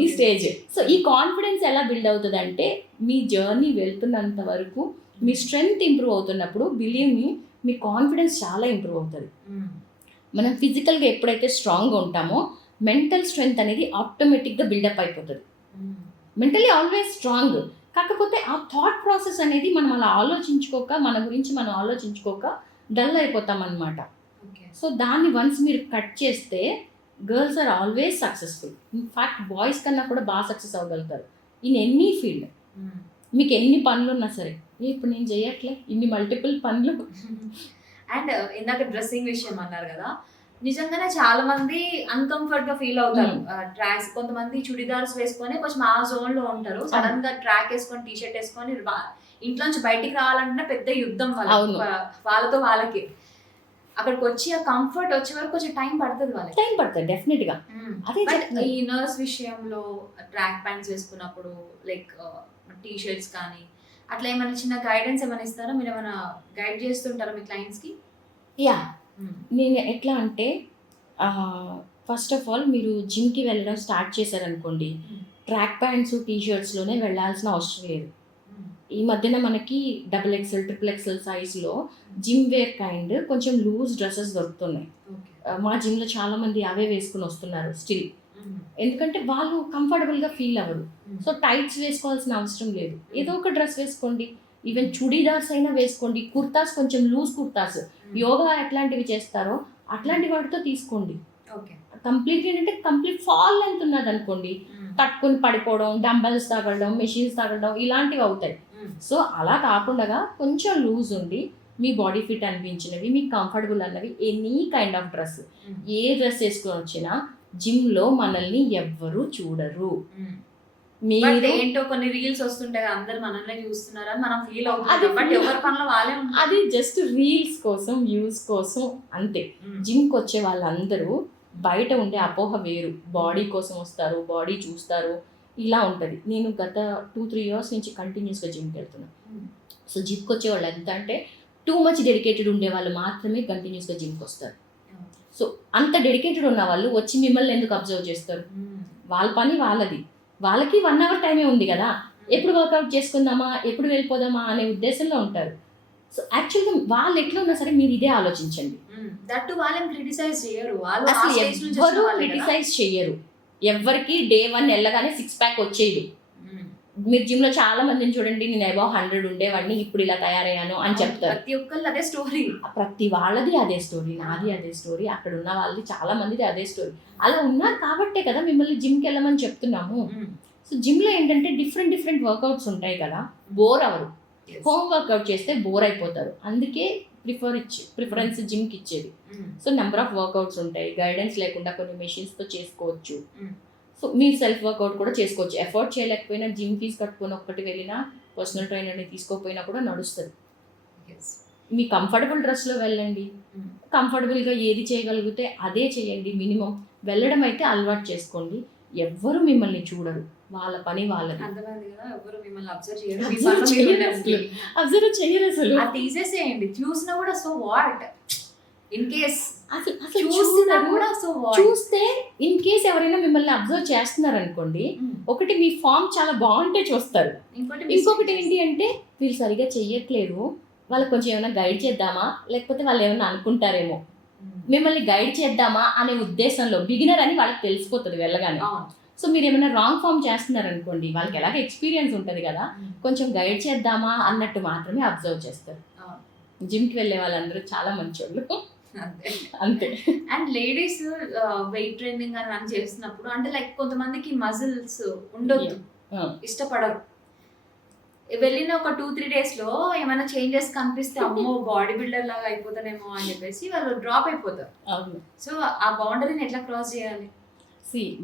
ఈ స్టేజ్. సో ఈ కాన్ఫిడెన్స్ ఎలా బిల్డ్ అవుతుంది అంటే మీ జర్నీ వెళ్తున్నంత వరకు మీ స్ట్రెంగ్త్ ఇంప్రూవ్ అవుతున్నప్పుడు బిలీవ్ మీ కాన్ఫిడెన్స్ చాలా ఇంప్రూవ్ అవుతుంది. మనం ఫిజికల్గా ఎప్పుడైతే స్ట్రాంగ్గా ఉంటామో మెంటల్ స్ట్రెంగ్త్ అనేది ఆటోమేటిక్గా బిల్డప్ అయిపోతుంది. మెంటలీ ఆల్వేస్ స్ట్రాంగ్, కాకపోతే ఆ థాట్ ప్రాసెస్ అనేది మనం అలా ఆలోచించుకోక, మన గురించి మనం ఆలోచించుకోక డల్ అయిపోతాం అన్నమాట. సో దాన్ని వన్స్ మీరు కట్ చేస్తే girls are always successful. In fact boys కన్నా కూడా బాగా సక్సెస్ అవ్వగలుగుతారు ఇన్ ఎనీ ఫీల్డ్. మీకు ఎన్ని పనులు ఉన్నా సరే, ఇప్పుడు నేను చేయట్లే ఇన్ని మల్టిపుల్ పనులు. అండ్ ఇందాక డ్రెస్సింగ్ విషయం అన్నారు కదా, నిజంగానే చాలా మంది అన్కంఫర్ట్ గా ఫీల్ అవుతారు. ట్రాక్స్, కొంతమంది చుడిదార్స్ వేసుకొని కొంచెం ఆ జోన్ లో ఉంటారు. సడన్ గా ట్రాక్ వేసుకొని టీ షర్ట్ వేసుకొని ఇంట్లో నుంచి బయటికి రావాలంటే పెద్ద యుద్ధం వాళ్ళతో వాళ్ళకి. అక్కడికి వచ్చి ఆ కంఫర్ట్ వచ్చే వరకు కొంచెం టైం పడుతుంది డెఫినెట్ గా. అదే ఈ నర్స్ విషయంలో ట్రాక్ ప్యాంట్స్ వేసుకున్నప్పుడు లైక్ టీ షర్ట్స్ కానీ అట్లా ఏమైనా చిన్న గైడెన్స్ ఏమైనా ఇస్తారా? మీరు ఏమైనా గైడ్ చేస్తుంటారా మీ క్లయింట్స్ కి? యా, నేను ఎట్లా అంటే ఫస్ట్ ఆఫ్ ఆల్ మీరు జిమ్కి వెళ్ళడం స్టార్ట్ చేశారనుకోండి, ట్రాక్ ప్యాంట్స్ టీ షర్ట్స్లోనే వెళ్ళాల్సిన అవసరం లేదు. ఈ మధ్యన మనకి XXL, XXL సైజ్లో జిమ్ వేర్ కైండ్ కొంచెం లూజ్ డ్రెస్సెస్ దొరుకుతున్నాయి. మా జిమ్లో చాలా మంది అవే వేసుకుని వస్తున్నారు స్టిల్, ఎందుకంటే వాళ్ళు కంఫర్టబుల్గా ఫీల్ అవ్వరు. సో టైట్స్ వేసుకోవాల్సిన అవసరం లేదు, ఏదో ఒక డ్రెస్ వేసుకోండి. ఈవెన్ చుడీదార్స్ అయినా వేసుకోండి, కుర్తాస్ కొంచెం లూజ్ కుర్తాస్, యోగా ఎట్లాంటివి చేస్తారో అట్లాంటి వాటితో తీసుకోండి. కంప్లీట్ ఏంటంటే కంప్లీట్ ఫాల్ లెంత్ ఉన్నది అనుకోండి, తట్టుకొని పడిపోవడం, డంబల్స్ తగలడం, మెషిన్స్ తగలడం ఇలాంటివి అవుతాయి. సో అలా కాకుండా కొంచెం లూజ్ ఉండి మీ బాడీ ఫిట్ అనిపించినవి, మీకు కంఫర్టబుల్ అన్నవి any kind of dress, A dress వేసుకొని వచ్చినా జిమ్లో మనల్ని ఎవ్వరూ చూడరు. మీరు ఏంటో కొన్ని రీల్స్ వస్తుంటాయి, అందరు మనల్ని చూస్తున్నారని మనం ఫీల్ అవుతుంది. బట్ ఎవరి పనులు వాళ్ళే, అది జస్ట్ రీల్స్ కోసం, వ్యూస్ కోసం అంతే. జిమ్కి వచ్చే వాళ్ళందరూ బయట ఉండే అపోహ వేరు, బాడీ కోసం వస్తారు, బాడీ చూస్తారు, ఇలా ఉంటుంది. నేను గత 2-3 years నుంచి కంటిన్యూస్గా జిమ్కి వెళ్తున్నాను. సో జిమ్కి వచ్చే వాళ్ళు ఎంత అంటే టూ మచ్ డెడికేటెడ్ ఉండే వాళ్ళు మాత్రమే కంటిన్యూస్గా జిమ్కి వస్తారు. సో అంత డెడికేటెడ్ ఉన్న వాళ్ళు వచ్చి మిమ్మల్ని ఎందుకు అబ్జర్వ్ చేస్తారు? వాళ్ళ పని వాళ్ళది, వాళ్ళకి 1 hour టైమే ఉంది కదా, ఎప్పుడు వర్కౌట్ చేసుకుందామా, ఎప్పుడు వెళ్ళిపోదామా అనే ఉద్దేశంలో ఉంటారు. సో యాక్చువల్గా వాళ్ళు ఎట్లా ఉన్నా సరే మీరు ఇదే ఆలోచించండి. దట్టు వాళ్ళని క్రిటిసైజ్ చేయరు, ఎవరు క్రిటిసైజ్ చేయరు. ఎవరికి Day 1 వెళ్ళగానే 6 pack వచ్చేది. మీరు జిమ్లో చాలా మందిని చూడండి, నేను అబౌవ్ 100 ఉండేవాడిని, ఇప్పుడు ఇలా తయారయ్యాను అని చెప్తారు. ప్రతి ఒక్కళ్ళు అదే స్టోరీ, ప్రతి వాళ్ళది అదే స్టోరీ, నాది అదే స్టోరీ, అక్కడ ఉన్న వాళ్ళది చాలా మందిది అదే స్టోరీ. అలా ఉన్నారు కాబట్టే కదా మిమ్మల్ని జిమ్కి వెళ్ళమని చెప్తున్నాము. సో జిమ్లో ఏంటంటే డిఫరెంట్ వర్కౌట్స్ ఉంటాయి కదా, బోర్ అవ్వరు. హోమ్ వర్కౌట్ చేస్తే బోర్ అయిపోతారు, అందుకే ప్రిఫరెన్స్ జిమ్కి ఇచ్చేది. సో నెంబర్ ఆఫ్ వర్కౌట్స్ ఉంటాయి, గైడెన్స్ లేకుండా కొన్ని మెషిన్స్తో చేసుకోవచ్చు. సో మీరు సెల్ఫ్ వర్కౌట్ కూడా చేసుకోవచ్చు. ఎఫర్ట్ చేయలేకపోయినా జిమ్ ఫీజు కట్టుకొని ఒక్కటి వెళ్ళినా, పర్సనల్ ట్రైనర్ని తీసుకోకపోయినా కూడా నడుస్తుంది. మీ కంఫర్టబుల్ డ్రెస్లో వెళ్ళండి, కంఫర్టబుల్గా ఏది చేయగలిగితే అదే చేయండి. మినిమం వెళ్ళడం అయితే అలవాటు చేసుకోండి. ఎవ్వరు మిమ్మల్ని చూడరు, వాళ్ళ పని వాళ్ళది. అబ్జర్వ్ చేయరు అసలు, తీసేసేయండి. చూసినా కూడా సో వాట్, ఇన్ కేస్ చూస్తే ఇన్ కేస్ ఎవరైనా మిమ్మల్ని అబ్జర్వ్ చేస్తున్నారు అనుకోండి, ఒకటి మీ ఫామ్ చాలా బాగుంటే చూస్తారు, ఇంకొకటి ఏంటి అంటే వీళ్ళు సరిగా చెయ్యట్లేదు, వాళ్ళకి కొంచెం ఏమైనా గైడ్ చేద్దామా, లేకపోతే వాళ్ళు ఏమైనా అనుకుంటారేమో, మిమ్మల్ని గైడ్ చేద్దామా అనే ఉద్దేశంలో, బిగినర్ అని వాళ్ళకి తెలిసిపోతుంది వెళ్ళగానే. సో మీరు ఏమైనా రాంగ్ ఫామ్ చేస్తున్నారు అనుకోండి, వాళ్ళకి ఎలాగ ఎక్స్పీరియన్స్ ఉంటుంది కదా, కొంచెం గైడ్ చేద్దామా అన్నట్టు మాత్రమే అబ్జర్వ్ చేస్తారు. జిమ్కి వెళ్ళే వాళ్ళందరూ చాలా మంచోళ్ళు. అంతే. అండ్ లేడీస్ వెయిట్ ట్రైనింగ్ అని రన్ చేస్తున్నప్పుడు అంటే లైక్ కొంతమందికి మజిల్స్ ఉండొద్దు, ఇష్టపడరు. వెళ్ళిన ఒక 2-3 days లో ఏమైనా చేంజెస్ కనిపిస్తే అమ్మో బాడీ బిల్డర్ లాగా అయిపోతానేమో అని చెప్పేసి వాళ్ళు డ్రాప్ అయిపోతారు. సో ఆ బౌండరీని ఎట్లా క్రాస్ చేయాలి?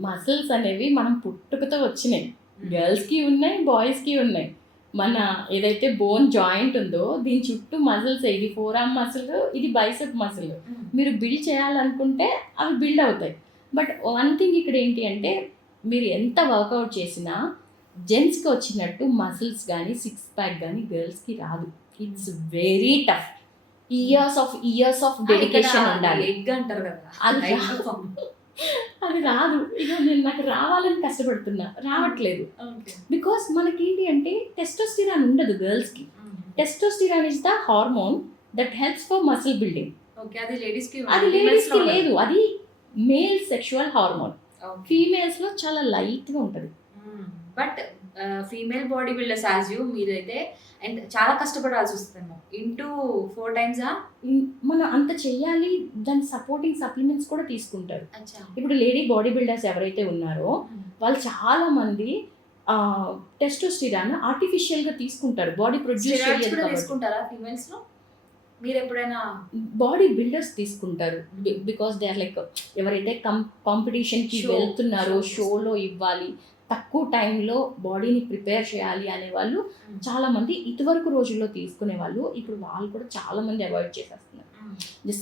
మసిల్స్ అనేవి మనం పుట్టుకతో వచ్చినాయి. గర్ల్స్కి ఉన్నాయి, బాయ్స్కి ఉన్నాయి. మన ఏదైతే బోన్ జాయింట్ ఉందో దీని చుట్టూ మజిల్స్, ఇది ఫోర్ ఆర్మ్ మసిల్, ఇది బైసెప్ మసిల్. మీరు బిల్డ్ చేయాలనుకుంటే అవి బిల్డ్ అవుతాయి. బట్ వన్ థింగ్ ఇక్కడ ఏంటి అంటే, మీరు ఎంత వర్కౌట్ చేసినా జెంట్స్కి వచ్చినట్టు మసిల్స్ కానీ సిక్స్ ప్యాక్ కానీ గర్ల్స్కి రాదు. It's very tough. Years of dedication ఉండాలి. ఎగ్ అంటారు కదా, అది రాదు. ఇక నేను నాకు రావాలని కష్టపడుతున్నా, రావట్లేదు. బికాస్ మనకేంటి అంటే టెస్టోస్టిరాన్ ఉండదు గర్ల్స్కి. Testosterone is the hormone that helps for muscle building. అది లేడీస్కి లేదు, అది మేల్ సెక్షువల్ హార్మోన్. ఫీమేల్స్లో చాలా లైట్గా ఉంటుంది. But female body builders as you మీరైతే అండ్ చాలా కష్టపడాల్సి వస్తుందేమో. 4 times మనం అంత చెయ్యాలి. దాని సపోర్టింగ్ సప్లిమెంట్స్ కూడా తీసుకుంటారు. ఇప్పుడు లేడీ బాడీ బిల్డర్స్ ఎవరైతే ఉన్నారో వాళ్ళు చాలా మంది టెస్టోస్టిరాన్ ఆర్టిఫిషియల్గా తీసుకుంటారు. బాడీ ప్రొడ్యూస్ తీసుకుంటారా ఫీమేల్స్ లో? మీరు ఎప్పుడైనా బాడీ బిల్డర్స్ తీసుకుంటారు. బికాస్ దే ఆర్ లైక్ ఎవరైతే కాంపిటీషన్కి వెళ్తున్నారో, షోలో ఇవ్వాలి, తక్కువ టైంలో బాడీని ప్రిపేర్ చేయాలి అనే వాళ్ళు చాలా మంది ఇదివరకు రోజుల్లో తీసుకునే వాళ్ళు. ఇప్పుడు వాళ్ళు కూడా చాలా మంది అవాయిడ్ చేసేస్తున్నారు.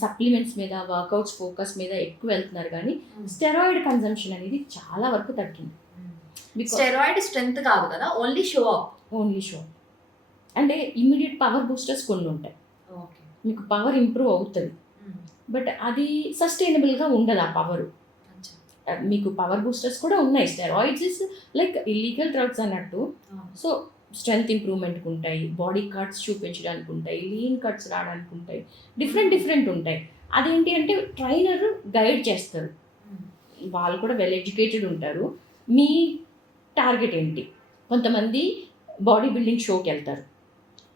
సప్లిమెంట్స్ మీద, వర్కౌట్స్ ఫోకస్ మీద ఎక్కువ వెళ్తున్నారు. కానీ స్టెరాయిడ్ కన్సంప్షన్ అనేది చాలా వరకు తగ్గింది. స్టెరాయిడ్ స్ట్రెంగ్త్ కాదు కదా, ఓన్లీ షో అంటే ఇమ్మీడియట్ పవర్ బూస్టర్స్ కొన్ని ఉంటాయి. మీకు పవర్ ఇంప్రూవ్ అవుతుంది, బట్ అది సస్టైనబుల్గా ఉండదు. ఆ పవర్ మీకు పవర్ బూస్టర్స్ కూడా ఉన్నాయి. Steroids is like illegal drugs అన్నట్టు. సో స్ట్రెంగ్త్ ఇంప్రూవ్మెంట్కి ఉంటాయి, బాడీ కట్స్ చూపించడానికి ఉంటాయి, లీన్ కట్స్ రావడానికి ఉంటాయి, డిఫరెంట్ ఉంటాయి. అదేంటి అంటే ట్రైనర్ గైడ్ చేస్తారు. వాళ్ళు కూడా వెల్ ఎడ్యుకేటెడ్ ఉంటారు. మీ టార్గెట్ ఏంటి? కొంతమంది బాడీ బిల్డింగ్ షోకి వెళ్తారు,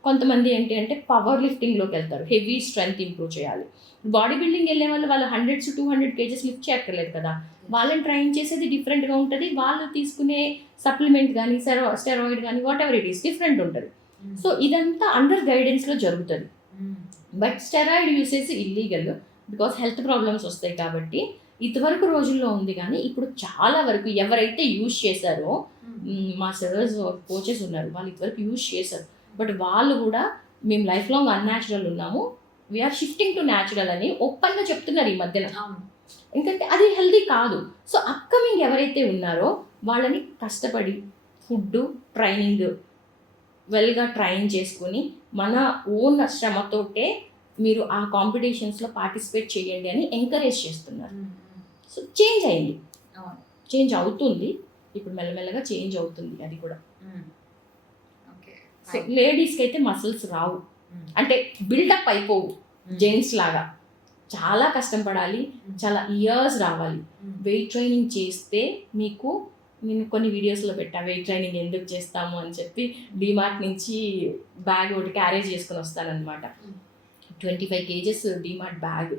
కొంతమంది ఏంటి అంటే పవర్ లిఫ్టింగ్లోకి వెళ్తారు, హెవీ స్ట్రెంగ్త్ ఇంప్రూవ్ చేయాలి. బాడీ బిల్డింగ్ వెళ్ళే వాళ్ళు 100 to 200 kgs లిఫ్ట్ చేయక్కర్లేదు కదా. వాళ్ళని ట్రైన్ చేసేది డిఫరెంట్గా ఉంటుంది. వాళ్ళు తీసుకునే సప్లిమెంట్ కానీ స్టెరాయిడ్ కానీ what ever it is different ఉంటుంది. సో ఇదంతా అండర్ గైడెన్స్లో జరుగుతుంది. But steroid usage illegal because health problems వస్తాయి కాబట్టి. ఇదివరకు రోజుల్లో ఉంది, కానీ ఇప్పుడు చాలా వరకు ఎవరైతే యూజ్ చేశారో, మా సర్స్ కోచెస్ ఉన్నారు, వాళ్ళు ఇదివరకు యూజ్ చేశారు. బట్ వాళ్ళు కూడా మేము లైఫ్ లాంగ్ అన్యాచురల్ ఉన్నాము, వీఆర్ షిఫ్టింగ్ టు న్యాచురల్ అని ఓపెన్గా చెప్తున్నారు ఈ మధ్యన. ఎందుకంటే అది హెల్దీ కాదు. సో అప్కమింగ్ ఎవరైతే ఉన్నారో వాళ్ళని కష్టపడి ఫుడ్, ట్రైనింగ్ వెల్గా ట్రైన్ చేసుకుని మన ఓన్ శ్రమతోటే మీరు ఆ కాంపిటీషన్స్లో పార్టిసిపేట్ చేయండి అని ఎంకరేజ్ చేస్తున్నారు. సో చేంజ్ అయింది, చేంజ్ అవుతుంది, ఇప్పుడు మెల్లమెల్లగా చేంజ్ అవుతుంది అది కూడా. సో లేడీస్కి అయితే మసిల్స్ రావు, అంటే బిల్డప్ అయిపోవు జెంట్స్ లాగా. చాలా కష్టం పడాలి, చాలా ఇయర్స్ రావాలి. వెయిట్ ట్రైనింగ్ చేస్తే మీకు, నేను కొన్ని వీడియోస్లో పెట్టా వెయిట్ ట్రైనింగ్ ఎందుకు చేస్తాము అని చెప్పి. డిమార్ట్ నుంచి బ్యాగ్ ఒకటి క్యారేజ్ చేసుకుని వస్తానన్నమాట. 25 kgs డిమార్ట్ బ్యాగ్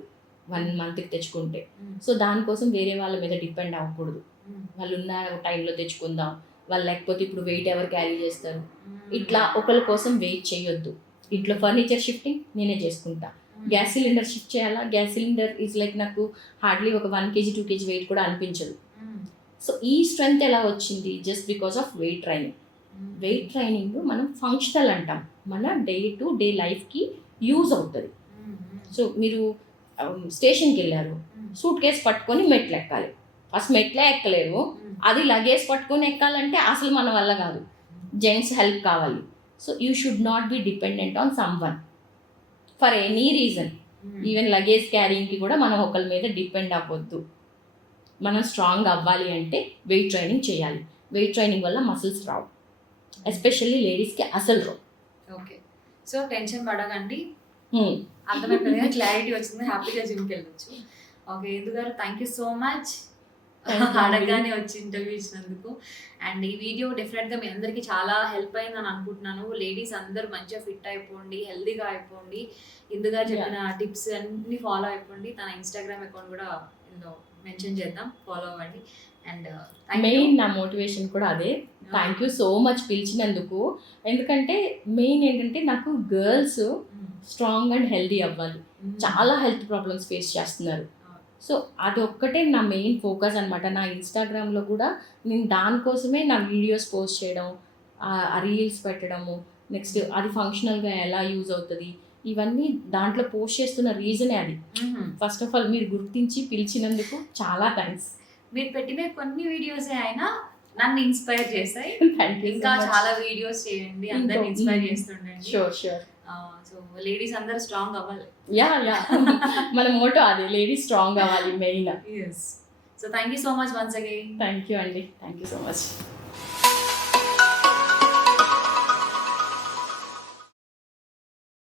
1 monthకి తెచ్చుకుంటే. సో దానికోసం వేరే వాళ్ళ మీద డిపెండ్ అవ్వకూడదు. వాళ్ళు ఉన్న టైంలో తెచ్చుకుందాం, వాళ్ళు లేకపోతే ఇప్పుడు వెయిట్ ఎవరు క్యారీ చేస్తారు, ఇట్లా ఒకరి కోసం వెయిట్ చేయొద్దు. ఇంట్లో ఫర్నిచర్ షిఫ్టింగ్ నేనే చేసుకుంటా. గ్యాస్ సిలిండర్ షిఫ్ట్ చేయాలా, గ్యాస్ సిలిండర్ ఈజ్ లైక్ నాకు హార్డ్లీ ఒక 1 kg 2 kg వెయిట్ కూడా అనిపించదు. సో ఈ స్ట్రెంగ్త్ ఎలా వచ్చింది? Just because of weight training. Weight training మనం ఫంక్షనల్ అంటాం, మన డే టు డే లైఫ్కి యూజ్ అవుతుంది. సో మీరు స్టేషన్కి వెళ్ళారు, సూట్ కేస్ పట్టుకొని మెట్లు ఎక్కాలి. ఫస్ట్ మెట్లే ఎక్కలేరు, అది లగేజ్ పట్టుకొని ఎక్కాలంటే అసలు మన వల్ల కాదు, జెంట్స్ హెల్ప్ కావాలి. So you should not be dependent on someone for any reason. Even luggage క్యారింగ్కి కూడా మనం ఒకరి మీద డిపెండ్ అవ్వద్దు. మనం స్ట్రాంగ్ అవ్వాలి అంటే వెయిట్ ట్రైనింగ్ చేయాలి. వెయిట్ ట్రైనింగ్ వల్ల మసిల్స్ రావు, ఎస్పెషల్లీ లేడీస్కి అసలు రావు. ఓకే, సో టెన్షన్ పడకండి, అర్థమైపోయింది, క్లారిటీ వచ్చింది, హ్యాపీగా జిమ్కి వెళ్ళొచ్చు. ఓకే ఇందు గారు, థ్యాంక్ యూ సో మచ్ అడగగానే వచ్చి ఇంటర్వ్యూ ఇచ్చినందుకు. అండ్ ఈ వీడియో డెఫినెట్గా మీ అందరికీ చాలా హెల్ప్ అయిందని అనుకుంటున్నాను. లేడీస్ అందరూ మంచిగా ఫిట్ అయిపోండి, హెల్దీగా అయిపోండి, ఇందుగా చెప్పిన టిప్స్ అన్ని ఫాలో అయిపోండి. తన ఇన్స్టాగ్రామ్ అకౌంట్ కూడా ఇందులో మెన్షన్ చేద్దాం, ఫాలో అవ్వండి. అండ్ మెయిన్ నా మోటివేషన్ కూడా అదే. థ్యాంక్ యూ సో మచ్ పిలిచినందుకు. ఎందుకంటే మెయిన్ ఏంటంటే నాకు గర్ల్స్ స్ట్రాంగ్ అండ్ హెల్దీ అవ్వాలి. చాలా హెల్త్ ప్రాబ్లమ్స్ ఫేస్ చేస్తున్నారు. సో అదొక్కటే నా మెయిన్ ఫోకస్ అనమాట. నా ఇన్స్టాగ్రామ్లో కూడా నేను దానికోసమే నా వీడియోస్ పోస్ట్ చేయడం, ఆ రీల్స్ పెట్టడము, నెక్స్ట్ అది ఫంక్షనల్గా ఎలా యూజ్ అవుతుంది, ఇవన్నీ దాంట్లో పోస్ట్ చేస్తున్న రీజనే అది. ఫస్ట్ ఆఫ్ ఆల్ మీరు గుర్తించి పిలిచినందుకు చాలా థ్యాంక్స్. మీరు పెట్టిన కొన్ని వీడియోసే అయినా నన్ను ఇన్స్పైర్ చేస్తాయి. ఇంకా ఇంకా చాలా వీడియోస్ చేయండి, అందరిని ఇన్స్పైర్ చేస్తుండండి. Sure sure. సో లేడీస్ అందరూ స్ట్రాంగ్ అవ్వాలి. యా మన మోటో అదే, లేడీస్ స్ట్రాంగ్ అవ్వాలి main. So thank you so much once again. Thank you అండి, థ్యాంక్ యూ సో మచ్.